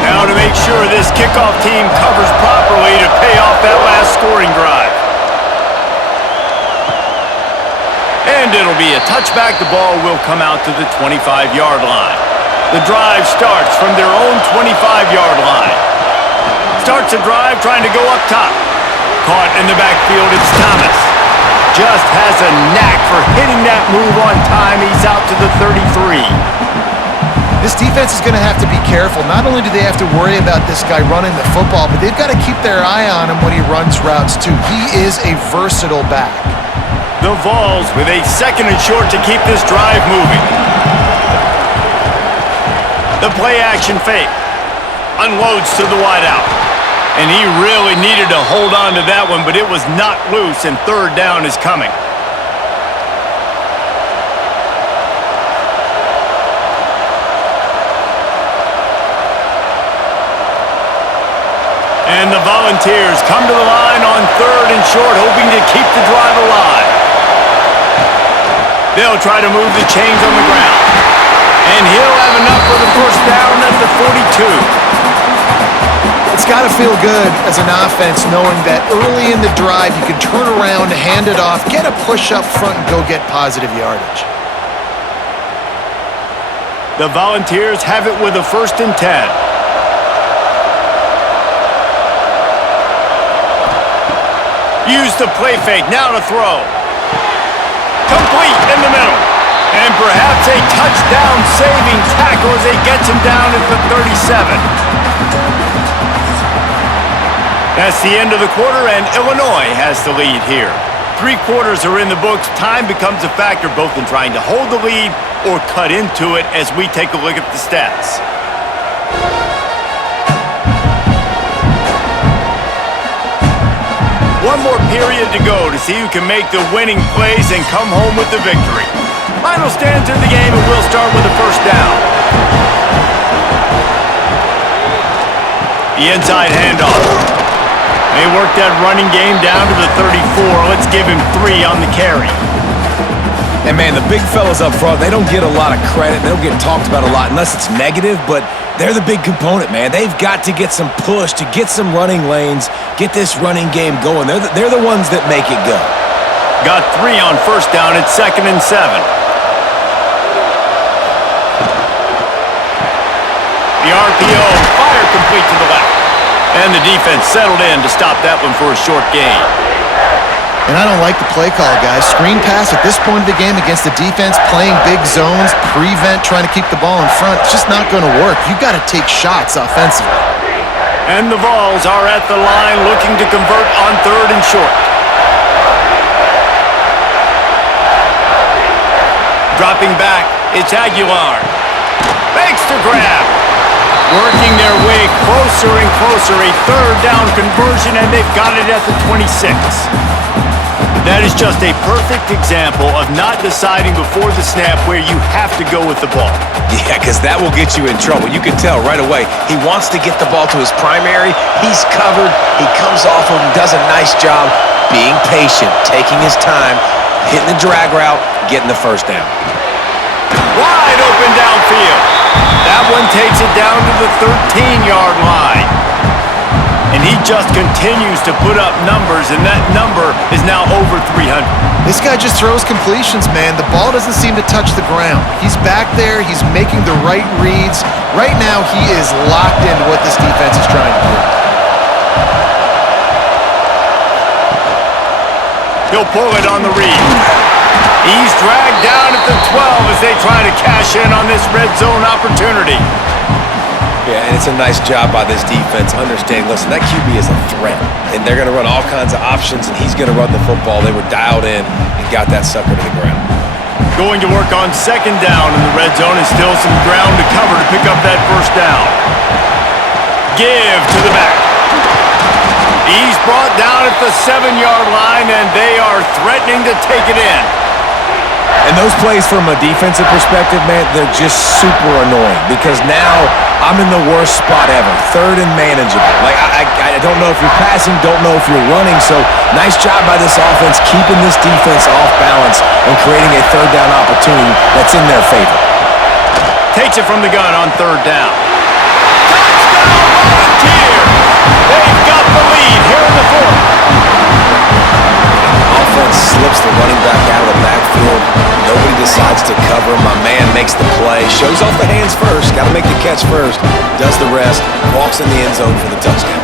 Now to make sure this kickoff team covers properly to pay off that last scoring drive. And it'll be a touchback. The ball will come out to the 25-yard line. The drive starts from their own 25-yard line. Starts a drive trying to go up top. Caught in the backfield, it's Thomas. Just has a knack for hitting that move on time. He's out to the 33. This defense is going to have to be careful. Not only do they have to worry about this guy running the football, but they've got to keep their eye on him when he runs routes too. He is a versatile back. The Vols with a 2nd and short to keep this drive moving. The play action fake. Unloads to the wideout. And he really needed to hold on to that one, but it was not loose, and third down is coming. And the Volunteers come to the line on third and short, hoping to keep the drive alive. They'll try to move the chains on the ground. And he'll have enough for the first down at the 42. It's got to feel good as an offense knowing that early in the drive you can turn around, hand it off, get a push up front, and go get positive yardage. The Volunteers have it with a 1st and 10. Use the play fake, now to throw. Complete in the middle. And perhaps a touchdown-saving tackle as he gets him down at the 37. That's the end of the quarter, and Illinois has the lead here. 3 quarters are in the books. Time becomes a factor both in trying to hold the lead or cut into it as we take a look at the stats. One more period to go to see who can make the winning plays and come home with the victory. Final stands in the game, and we'll start with the first down. The inside handoff. They work that running game down to the 34. Let's give him 3 on the carry. And, man, the big fellas up front, they don't get a lot of credit. They don't get talked about a lot unless it's negative, but they're the big component, man. They've got to get some push, to get some running lanes, get this running game going. They're the ones that make it go. Got 3 on first down at 2nd and 7. The RPO, fire complete to the left. And the defense settled in to stop that one for a short gain. And I don't like the play call, guys. Screen pass at this point of the game against the defense, playing big zones, prevent, trying to keep the ball in front. It's just not going to work. You've got to take shots offensively. And the Vols are at the line looking to convert on 3rd and short. Dropping back, it's Aguilar. Makes the grab. Working their way closer and closer, a 3rd down conversion, and they've got it at the 26. That is just a perfect example of not deciding before the snap where you have to go with the ball. Yeah, because that will get you in trouble. You can tell right away. He wants to get the ball to his primary. He's covered. He comes off of him, does a nice job being patient, taking his time, hitting the drag route, getting the first down. Wide open downfield. That one takes it down to the 13-yard line. And he just continues to put up numbers, and that number is now over 300. This guy just throws completions, man. The ball doesn't seem to touch the ground. He's back there. He's making the right reads. Right now, he is locked into what this defense is trying to do. He'll pull it on the read. He's dragged down at the 12 as they try to cash in on this red zone opportunity. Yeah, and it's a nice job by this defense understanding, listen, that QB is a threat, and they're going to run all kinds of options, and he's going to run the football. They were dialed in and got that sucker to the ground. Going to work on 2nd down in the red zone, and still some ground to cover to pick up that first down. Give to the back. He's brought down at the 7-yard line, and they are threatening to take it in. And those plays from a defensive perspective, man, they're just super annoying because now I'm in the worst spot ever, 3rd and manageable. Like, I don't know if you're passing, don't know if you're running, so nice job by this offense keeping this defense off balance and creating a 3rd down opportunity that's in their favor. Takes it from the gun on 3rd down. Touchdown, Volunteers! They've got the lead here in the 4th. Offense slips the running back out of the backfield. Nobody decides to cover him. My man makes the play. Shows off the hands first. Got to make the catch first. Does the rest. Walks in the end zone for the touchdown.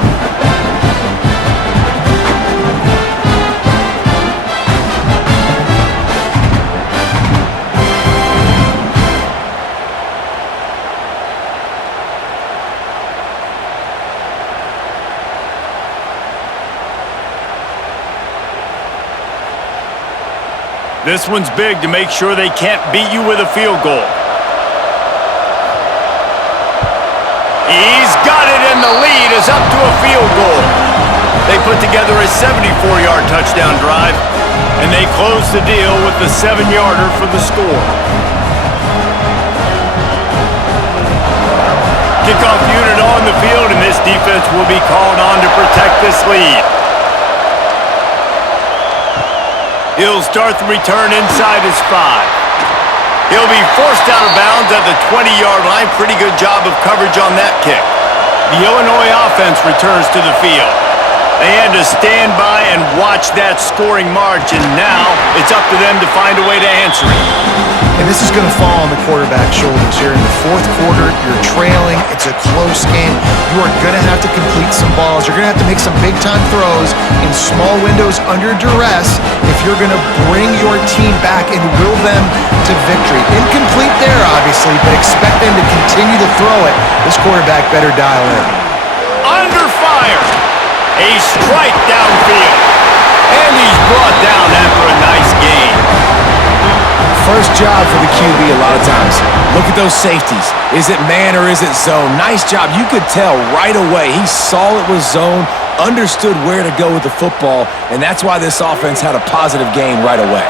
This one's big to make sure they can't beat you with a field goal. He's got it in the the lead is up to a field goal. They put together a 74-yard touchdown drive, and they close the deal with the 7-yarder for the score. Kickoff unit on the field, and this defense will be called on to protect this lead. He'll start the return inside his 5. He'll be forced out of bounds at the 20-yard line. Pretty good job of coverage on that kick. The Illinois offense returns to the field. They had to stand by and watch that scoring march, and now it's up to them to find a way to answer it. And this is going to fall on the quarterback's shoulders here in the fourth quarter. You're trailing. It's a close game. You are going to have to complete some balls. You're going to have to make some big-time throws in small windows under duress if you're going to bring your team back and will them to victory. Incomplete there, obviously, but expect them to continue to throw it. This quarterback better dial in. Under fire. A strike downfield. And he's brought down after a nice gain. First job for the QB a lot of times. Look at those safeties. Is it man or is it zone? Nice job. You could tell right away. He saw it was zone, understood where to go with the football, and that's why this offense had a positive gain right away.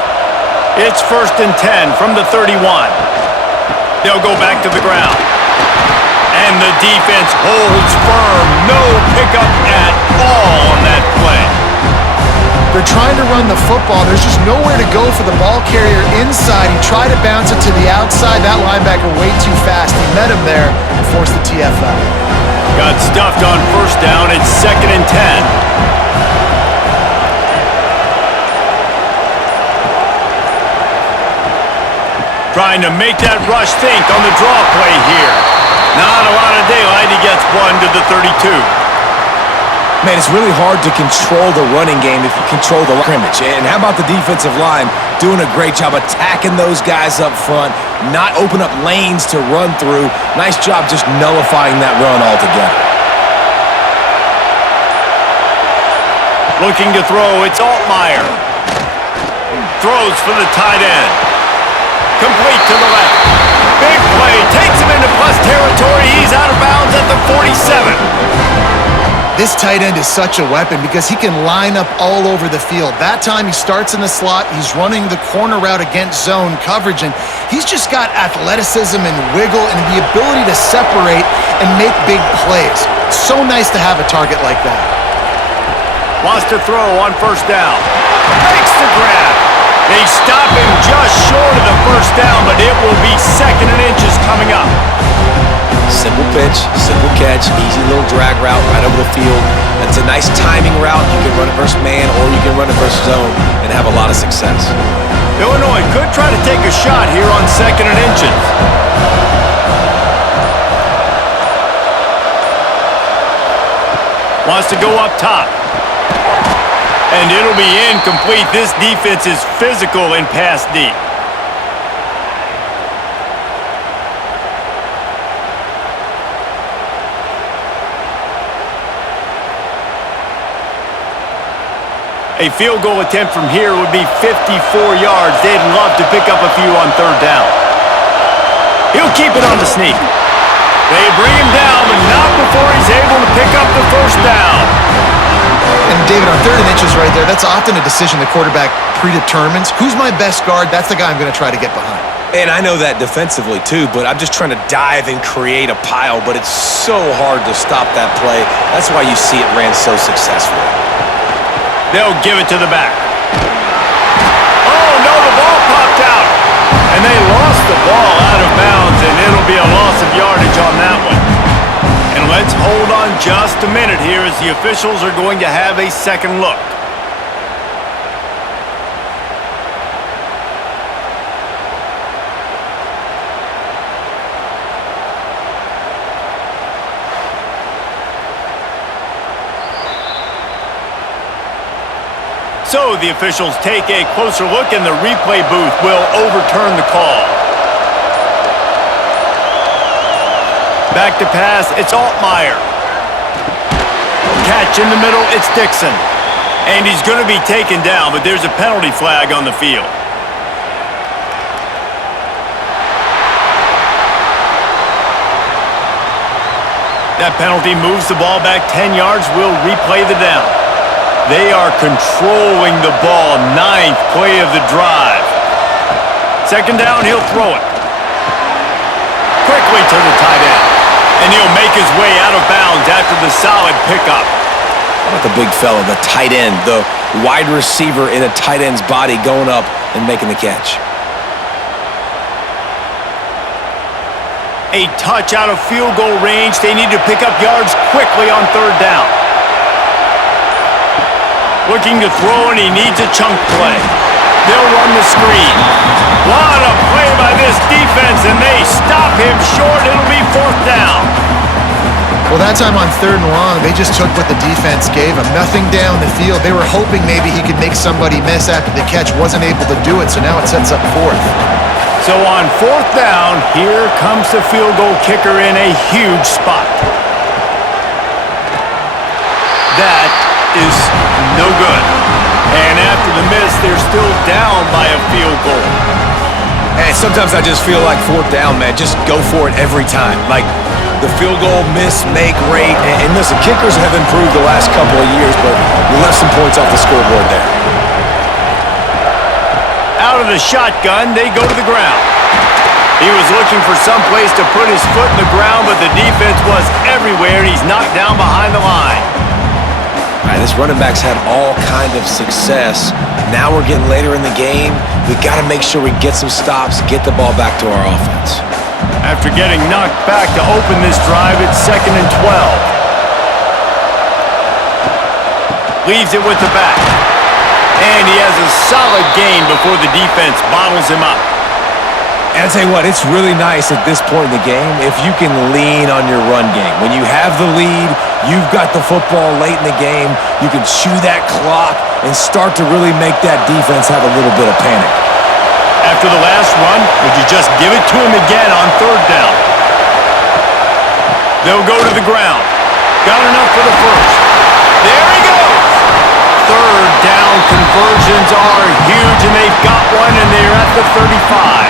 It's 1st and 10 from the 31. They'll go back to the ground. And the defense holds firm. No pickup at all on that play. They're trying to run the football. There's just nowhere to go for the ball carrier inside. He tried to bounce it to the outside. That linebacker way too fast. He met him there and forced the TFL. Got stuffed on 1st down. It's 2nd and 10. Trying to make that rush think on the draw play here. Not a lot of daylight. He gets one to the 32. Man, it's really hard to control the running game if you control the scrimmage. And how about the defensive line doing a great job attacking those guys up front, not open up lanes to run through. Nice job just nullifying that run altogether. Looking to throw, it's Altmaier. Throws for the tight end. Complete to the left. Big play, takes him into plus territory. He's out of bounds at the 47. This tight end is such a weapon because he can line up all over the field. That time he starts in the slot. He's running the corner route against zone coverage, and he's just got athleticism and wiggle and the ability to separate and make big plays. It's so nice to have a target like that. Wants to throw on 1st down. Makes the grab. They stop him just short of the 1st down, but it will be 2nd and inches coming up. Simple pitch, simple catch, easy little drag route right over the field. It's a nice timing route. You can run it versus man or you can run it versus zone and have a lot of success. Illinois could try to take a shot here on 2nd and inches. Wants to go up top. And it'll be incomplete. This defense is physical and pass deep. A field goal attempt from here would be 54 yards. They'd love to pick up a few on 3rd down. He'll keep it on the sneak. They bring him down, but not before he's able to pick up the 1st down. And David, on 3rd and inches right there, that's often a decision the quarterback predetermines. Who's my best guard? That's the guy I'm going to try to get behind. And I know that defensively too, but I'm just trying to dive and create a pile, but it's so hard to stop that play. That's why you see it ran so successfully. They'll give it to the back. Oh, no, the ball popped out. And they lost the ball out of bounds, and it'll be a loss of yardage on that one. And let's hold on just a minute here as the officials are going to have a second look. So the officials take a closer look, and the replay booth will overturn the call. Back to pass, it's Altmaier. Catch in the middle, it's Dixon. And he's going to be taken down, but there's a penalty flag on the field. That penalty moves the ball back 10 yards. We'll replay the down. They are controlling the ball. 9th play of the drive. Second down, he'll throw it. Quickly to the tight end. And he'll make his way out of bounds after the solid pickup. How about the big fella, the tight end, the wide receiver in a tight end's body going up and making the catch? A touch out of field goal range. They need to pick up yards quickly on third down. Looking to throw, and he needs a chunk play. They'll run the screen. What a play by this defense, and they stop him short. It'll be 4th down. Well, that time on 3rd and long, they just took what the defense gave him. Nothing down the field. They were hoping maybe he could make somebody miss after the catch. Wasn't able to do it, so now it sets up 4th. So on 4th down, here comes the field goal kicker in a huge spot. That is no good. And after the miss, they're still down by a field goal. And sometimes I just feel like 4th down, man, just go for it every time. Like the field goal miss, make rate. And listen, kickers have improved the last couple of years, but we left some points off the scoreboard there. Out of the shotgun, they go to the ground. He was looking for some place to put his foot in the ground, but the defense was everywhere, and he's knocked down behind the line. All right, this running back's had all kind of success. Now we're getting later in the game. We got to make sure we get some stops, get the ball back to our offense. After getting knocked back to open this drive, it's 2nd and 12. Leaves it with the back. And he has a solid gain before the defense bottles him up. And I'll tell you what, it's really nice at this point in the game if you can lean on your run game. When you have the lead, you've got the football late in the game, you can chew that clock and start to really make that defense have a little bit of panic. After the last run, would you just give it to him again on 3rd down? They'll go to the ground. Got enough for the first. There he goes! 3rd down conversions are huge, and they've got one, and they're at the 35.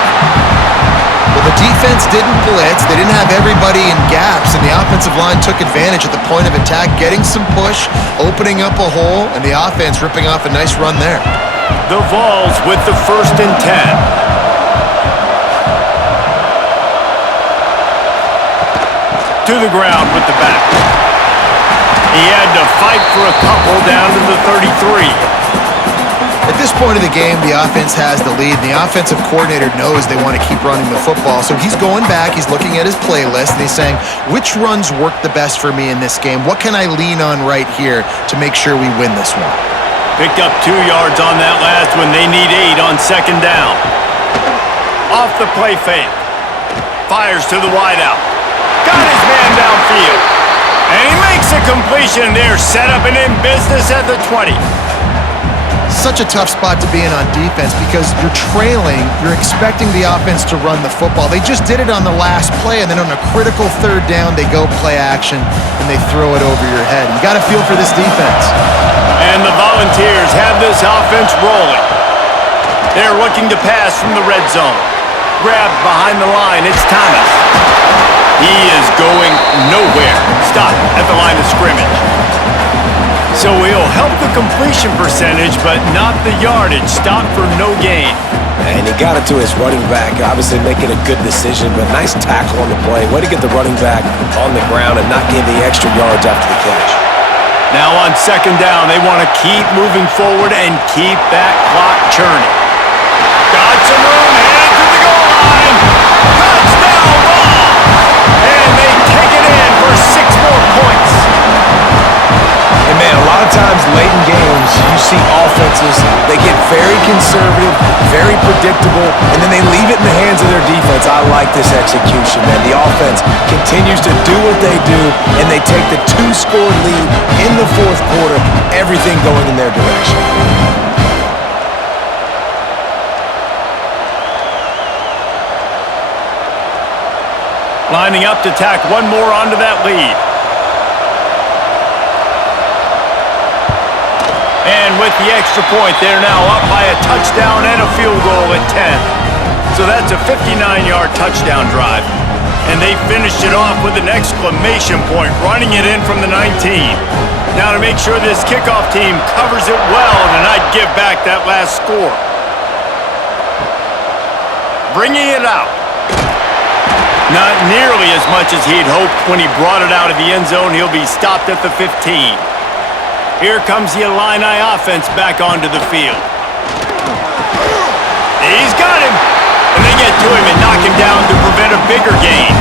Well, the defense didn't blitz. They didn't have everybody in gaps, and the offensive line took advantage at the point of attack, getting some push, opening up a hole, and the offense ripping off a nice run there. The Vols with the 1st and 10. To the ground with the back. He had to fight for a couple down to the 33. At this point of the game, the offense has the lead. The offensive coordinator knows they want to keep running the football. So he's going back, he's looking at his playlist, and he's saying, which runs work the best for me in this game? What can I lean on right here to make sure we win this one? Picked up 2 yards on that last one. They need 8 on 2nd down. Off the play fake. Fires to the wideout. Got his man downfield. And he makes a completion there. Set up and in business at the 20. Such a tough spot to be in on defense because you're trailing, you're expecting the offense to run the football. They just did it on the last play, and then on a critical 3rd down, they go play action, and they throw it over your head. You got to feel for this defense. And the Volunteers have this offense rolling. They're looking to pass from the red zone. Grabbed behind the line, it's Thomas. He is going nowhere. Stop at the line of scrimmage. So he'll help the completion percentage, but not the yardage. Stop for no gain. And he got it to his running back, obviously making a good decision, but nice tackle on the play. Way to get the running back on the ground and not give the extra yards after the catch. Now on 2nd down, they want to keep moving forward and keep that clock churning. Got some room, headed to the goal line. Touchdown ball! And they take it in for 6 more points. And man, a lot of times late in games, you see offenses, they get very conservative, very predictable, and then they leave it in the hands of their defense. I like this execution, man. The offense continues to do what they do, and they take the 2-score lead in the 4th quarter, everything going in their direction. Lining up to tack one more onto that lead. And with the extra point, they're now up by a touchdown and a field goal at 10. So that's a 59-yard touchdown drive. And they finished it off with an exclamation point, running it in from the 19. Now to make sure this kickoff team covers it well and not give back that last score. Bringing it out. Not nearly as much as he'd hoped when he brought it out of the end zone. He'll be stopped at the 15. Here comes the Illini offense back onto the field. He's got him. And they get to him and knock him down to prevent a bigger gain.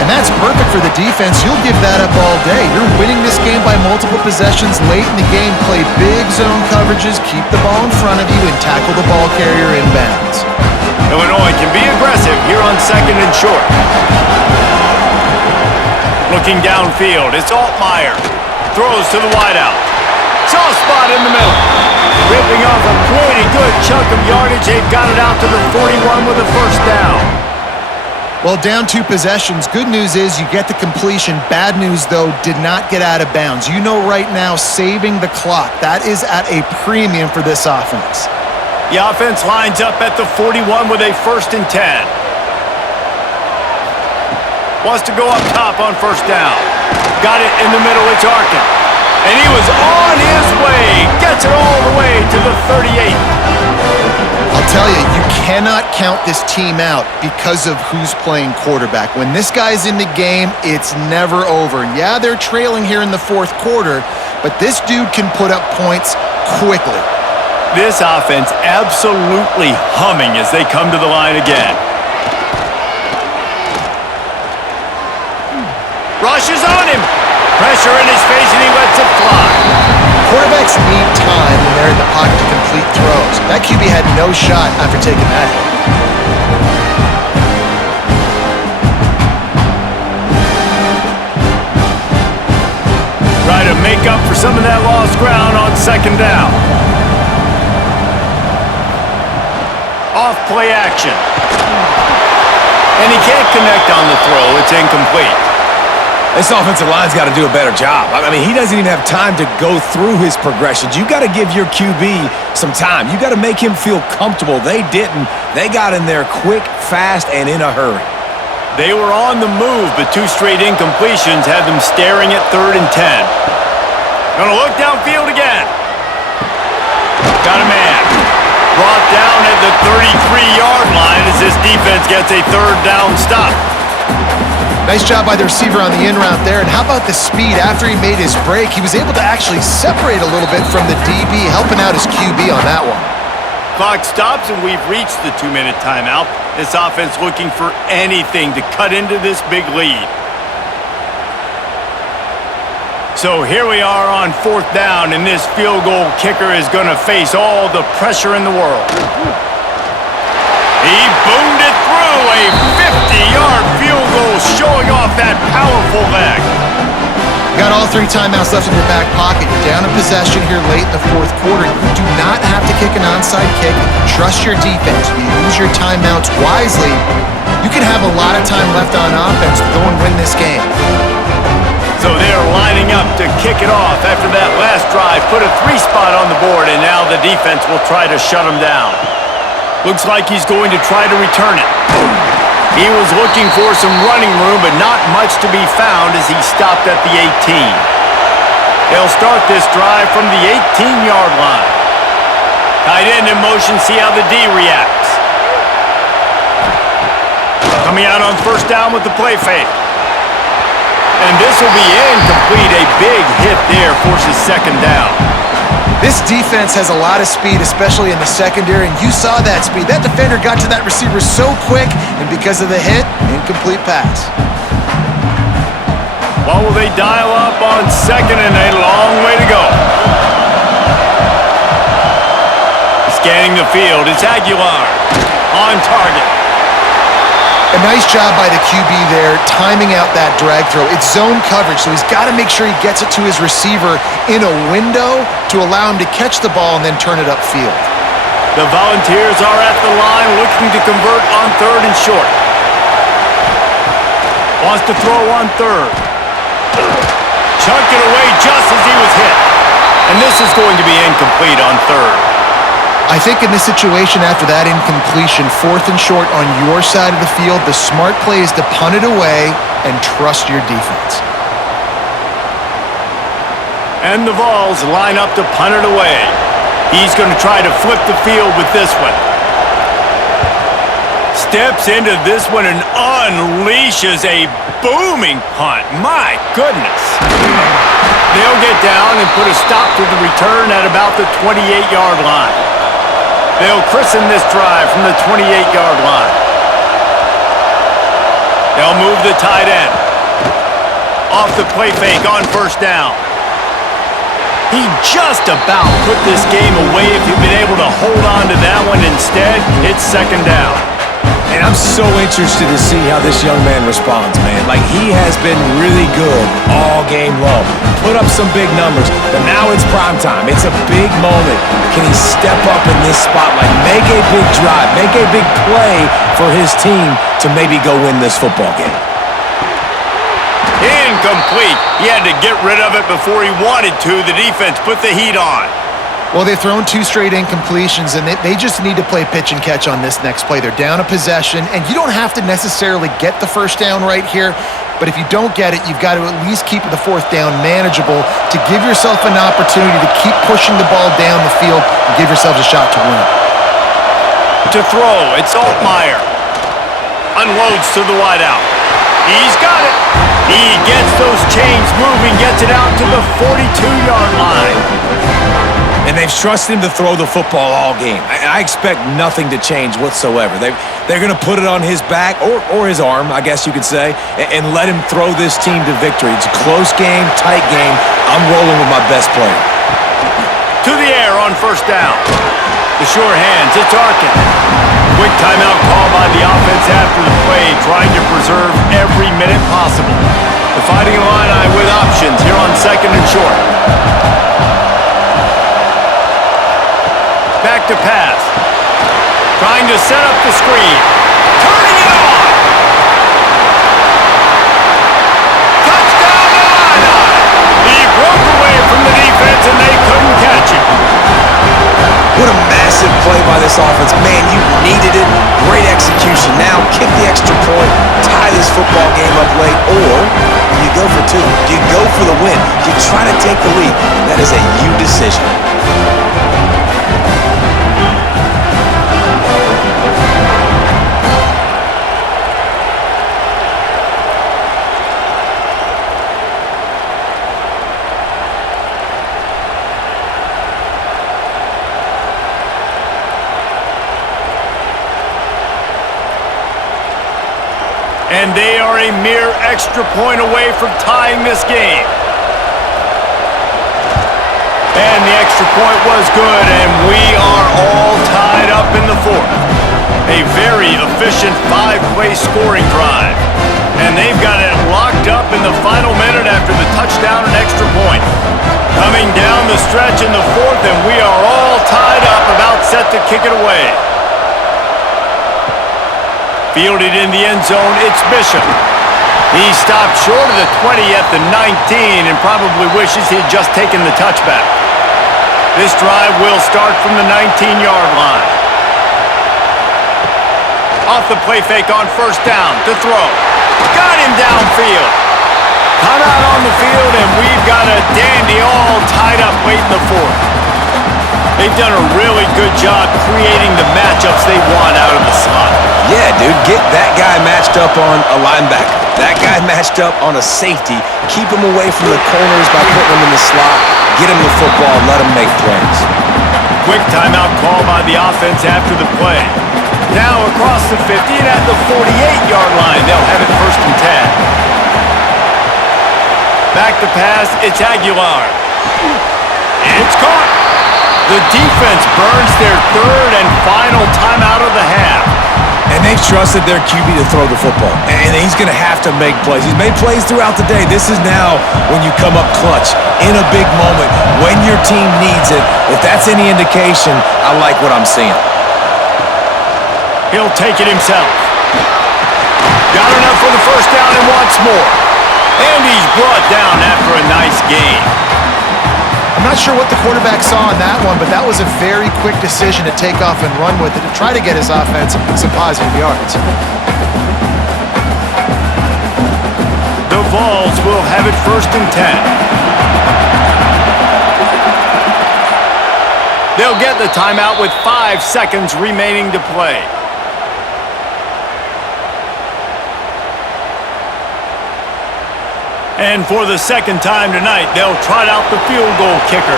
And that's perfect for the defense. You'll give that up all day. You're winning this game by multiple possessions late in the game. Play big zone coverages, keep the ball in front of you, and tackle the ball carrier inbounds. Illinois can be aggressive here on 2nd and short. Looking downfield, it's Altmaier. Throws to the wideout. Soft spot in the middle. Ripping off a pretty good chunk of yardage. They've got it out to the 41 with a first down. Well, down 2 possessions. Good news is you get the completion. Bad news, though, did not get out of bounds. You know right now, saving the clock. That is at a premium for this offense. The offense lines up at the 41 with a 1st and 10. Wants to go up top on first down. Got it in the middle, it's Arkin. And he was on his way. Gets it all the way to the 38. I'll tell you, you cannot count this team out because of who's playing quarterback. When this guy's in the game, it's never over. Yeah, they're trailing here in the 4th quarter, but this dude can put up points quickly. This offense absolutely humming as they come to the line again. Rushes on him. Pressure in his face, and he lets it fly. Quarterbacks need time when they're in the pocket to complete throws. That QB had no shot after taking that hit. Try to make up for some of that lost ground on 2nd down. Off play action. And he can't connect on the throw. It's incomplete. This offensive line's got to do a better job. I mean, he doesn't even have time to go through his progressions. You got to give your QB some time. You got to make him feel comfortable. They didn't. They got in there quick, fast, and in a hurry. They were on the move, but 2 straight incompletions had them staring at 3rd and 10. Gonna look downfield again. Got a man. Brought down at the 33-yard line as this defense gets a 3rd down stop. Nice job by the receiver on the in route there. And how about the speed? After he made his break, he was able to actually separate a little bit from the DB, helping out his QB on that one. Clock stops, and we've reached the 2-minute timeout. This offense looking for anything to cut into this big lead. So here we are on 4th down, and this field goal kicker is going to face all the pressure in the world. He boomed it through, a 50-yard field goal showing off that powerful leg. Got all 3 timeouts left in your back pocket. You're down a possession here late in the 4th quarter. You do not have to kick an onside kick. Trust your defense. You use your timeouts wisely. You can have a lot of time left on offense to go and win this game. So they're lining up to kick it off after that last drive. Put a 3 spot on the board, and now the defense will try to shut them down. Looks like he's going to try to return it. He was looking for some running room, but not much to be found as he stopped at the 18. They'll start this drive from the 18-yard line. Tight end in motion, see how the D reacts. Coming out on first down with the play fake. And this will be incomplete. A big hit there forces 2nd down. This defense has a lot of speed, especially in the secondary, and you saw that speed. That defender got to that receiver so quick, and because of the hit, incomplete pass. Well, will they dial up on 2nd and a long way to go? Scanning the field, it's Aguilar on target. A nice job by the QB there, timing out that drag throw. It's zone coverage, so he's got to make sure he gets it to his receiver in a window to allow him to catch the ball and then turn it upfield. The Volunteers are at the line looking to convert on 3rd and short. Wants to throw on 3rd. Chunked it away just as he was hit. And this is going to be incomplete on 3rd. I think in this situation, after that incompletion, 4th and short on your side of the field, the smart play is to punt it away and trust your defense. And the Vols line up to punt it away. He's going to try to flip the field with this one. Steps into this one and unleashes a booming punt. My goodness. They'll get down and put a stop to the return at about the 28-yard line. They'll christen this drive from the 28-yard line. They'll move the tight end. Off the play fake on first down. He just about put this game away if he'd been able to hold on to that one. Instead, it's second down. And I'm so interested to see how this young man responds, man. Like, he has been really good all game long. Put up some big numbers, but now it's prime time. It's a big moment. Can he step up in this spotlight, make a big drive, make a big play for his team to maybe go win this football game? Incomplete. He had to get rid of it before he wanted to. The defense put the heat on. Well, they've thrown 2 straight incompletions, and they just need to play pitch and catch on this next play. They're down a possession, and you don't have to necessarily get the first down right here, but if you don't get it, you've got to at least keep the 4th down manageable to give yourself an opportunity to keep pushing the ball down the field and give yourselves a shot to win. To throw, it's Altmaier. Unloads to the wideout. He's got it. He gets those chains moving, gets it out to the 42-yard line. And they've trusted him to throw the football all game. I expect nothing to change whatsoever. They're going to put it on his back, or his arm, I guess you could say, and let him throw this team to victory. It's a close game, tight game. I'm rolling with my best player. To the air on first down. The sure hands, it's Arkin. Quick timeout call by the offense after the play, trying to preserve every minute possible. The Fighting Illini with options here on second and short. Back to pass. Trying to set up the screen. Turning it on. Touchdown Illini. He broke away from the defense and they couldn't catch him. What a massive play by this offense. Man, you needed it. Great execution. Now kick the extra point, tie this football game up late, or do you go for 2? Do you go for the win? Do you try to take the lead? That is a you decision. And they are a mere extra point away from tying this game. And the extra point was good, and we are all tied up in the 4th. A very efficient 5-play scoring drive. And they've got it locked up in the final minute after the touchdown and extra point. Coming down the stretch in the 4th, and we are all tied up, about set to kick it away. Fielded in the end zone, it's Bishop. He stopped short of the 20 at the 19 and probably wishes he had just taken the touchback. This drive will start from the 19-yard line. Off the play fake on first down to throw. Got him downfield. Come out on the field, and we've got a dandy all tied up late in the 4th. They've done a really good job creating the matchups they want out of the slot. Yeah, dude, get that guy matched up on a linebacker. That guy matched up on a safety. Keep him away from the corners by putting him in the slot. Get him the football and let him make plays. Quick timeout call by the offense after the play. Now across the 50 and at the 48-yard line, they'll have it first and 10. Back to pass, it's Aguilar. And it's caught. The defense burns their 3rd and final timeout of the half. And they've trusted their QB to throw the football. And he's going to have to make plays. He's made plays throughout the day. This is now when you come up clutch in a big moment when your team needs it. If that's any indication, I like what I'm seeing. He'll take it himself. Got enough for the first down and wants more. And he's brought down after a nice gain. I'm not sure what the quarterback saw on that one, but that was a very quick decision to take off and run with it to try to get his offense some positive yards. The Vols will have it 1st and 10. They'll get the timeout with 5 seconds remaining to play. And for the second time tonight, they'll trot out the field goal kicker.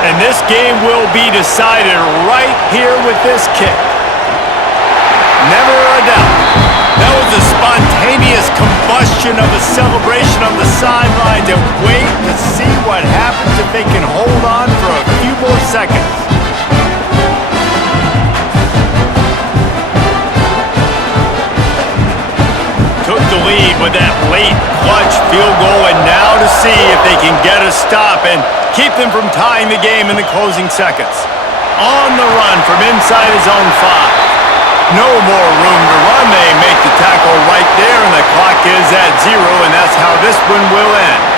And this game will be decided right here with this kick. Never a doubt. That was a spontaneous combustion of a celebration on the sidelines, and wait to see what happens if they can hold on for a few more seconds. Took the lead with that late clutch field goal, and now to see if they can get a stop and keep them from tying the game in the closing seconds. On the run from inside his own 5. No more room to run. They make the tackle right there, and the clock is at 0, and that's how this one will end.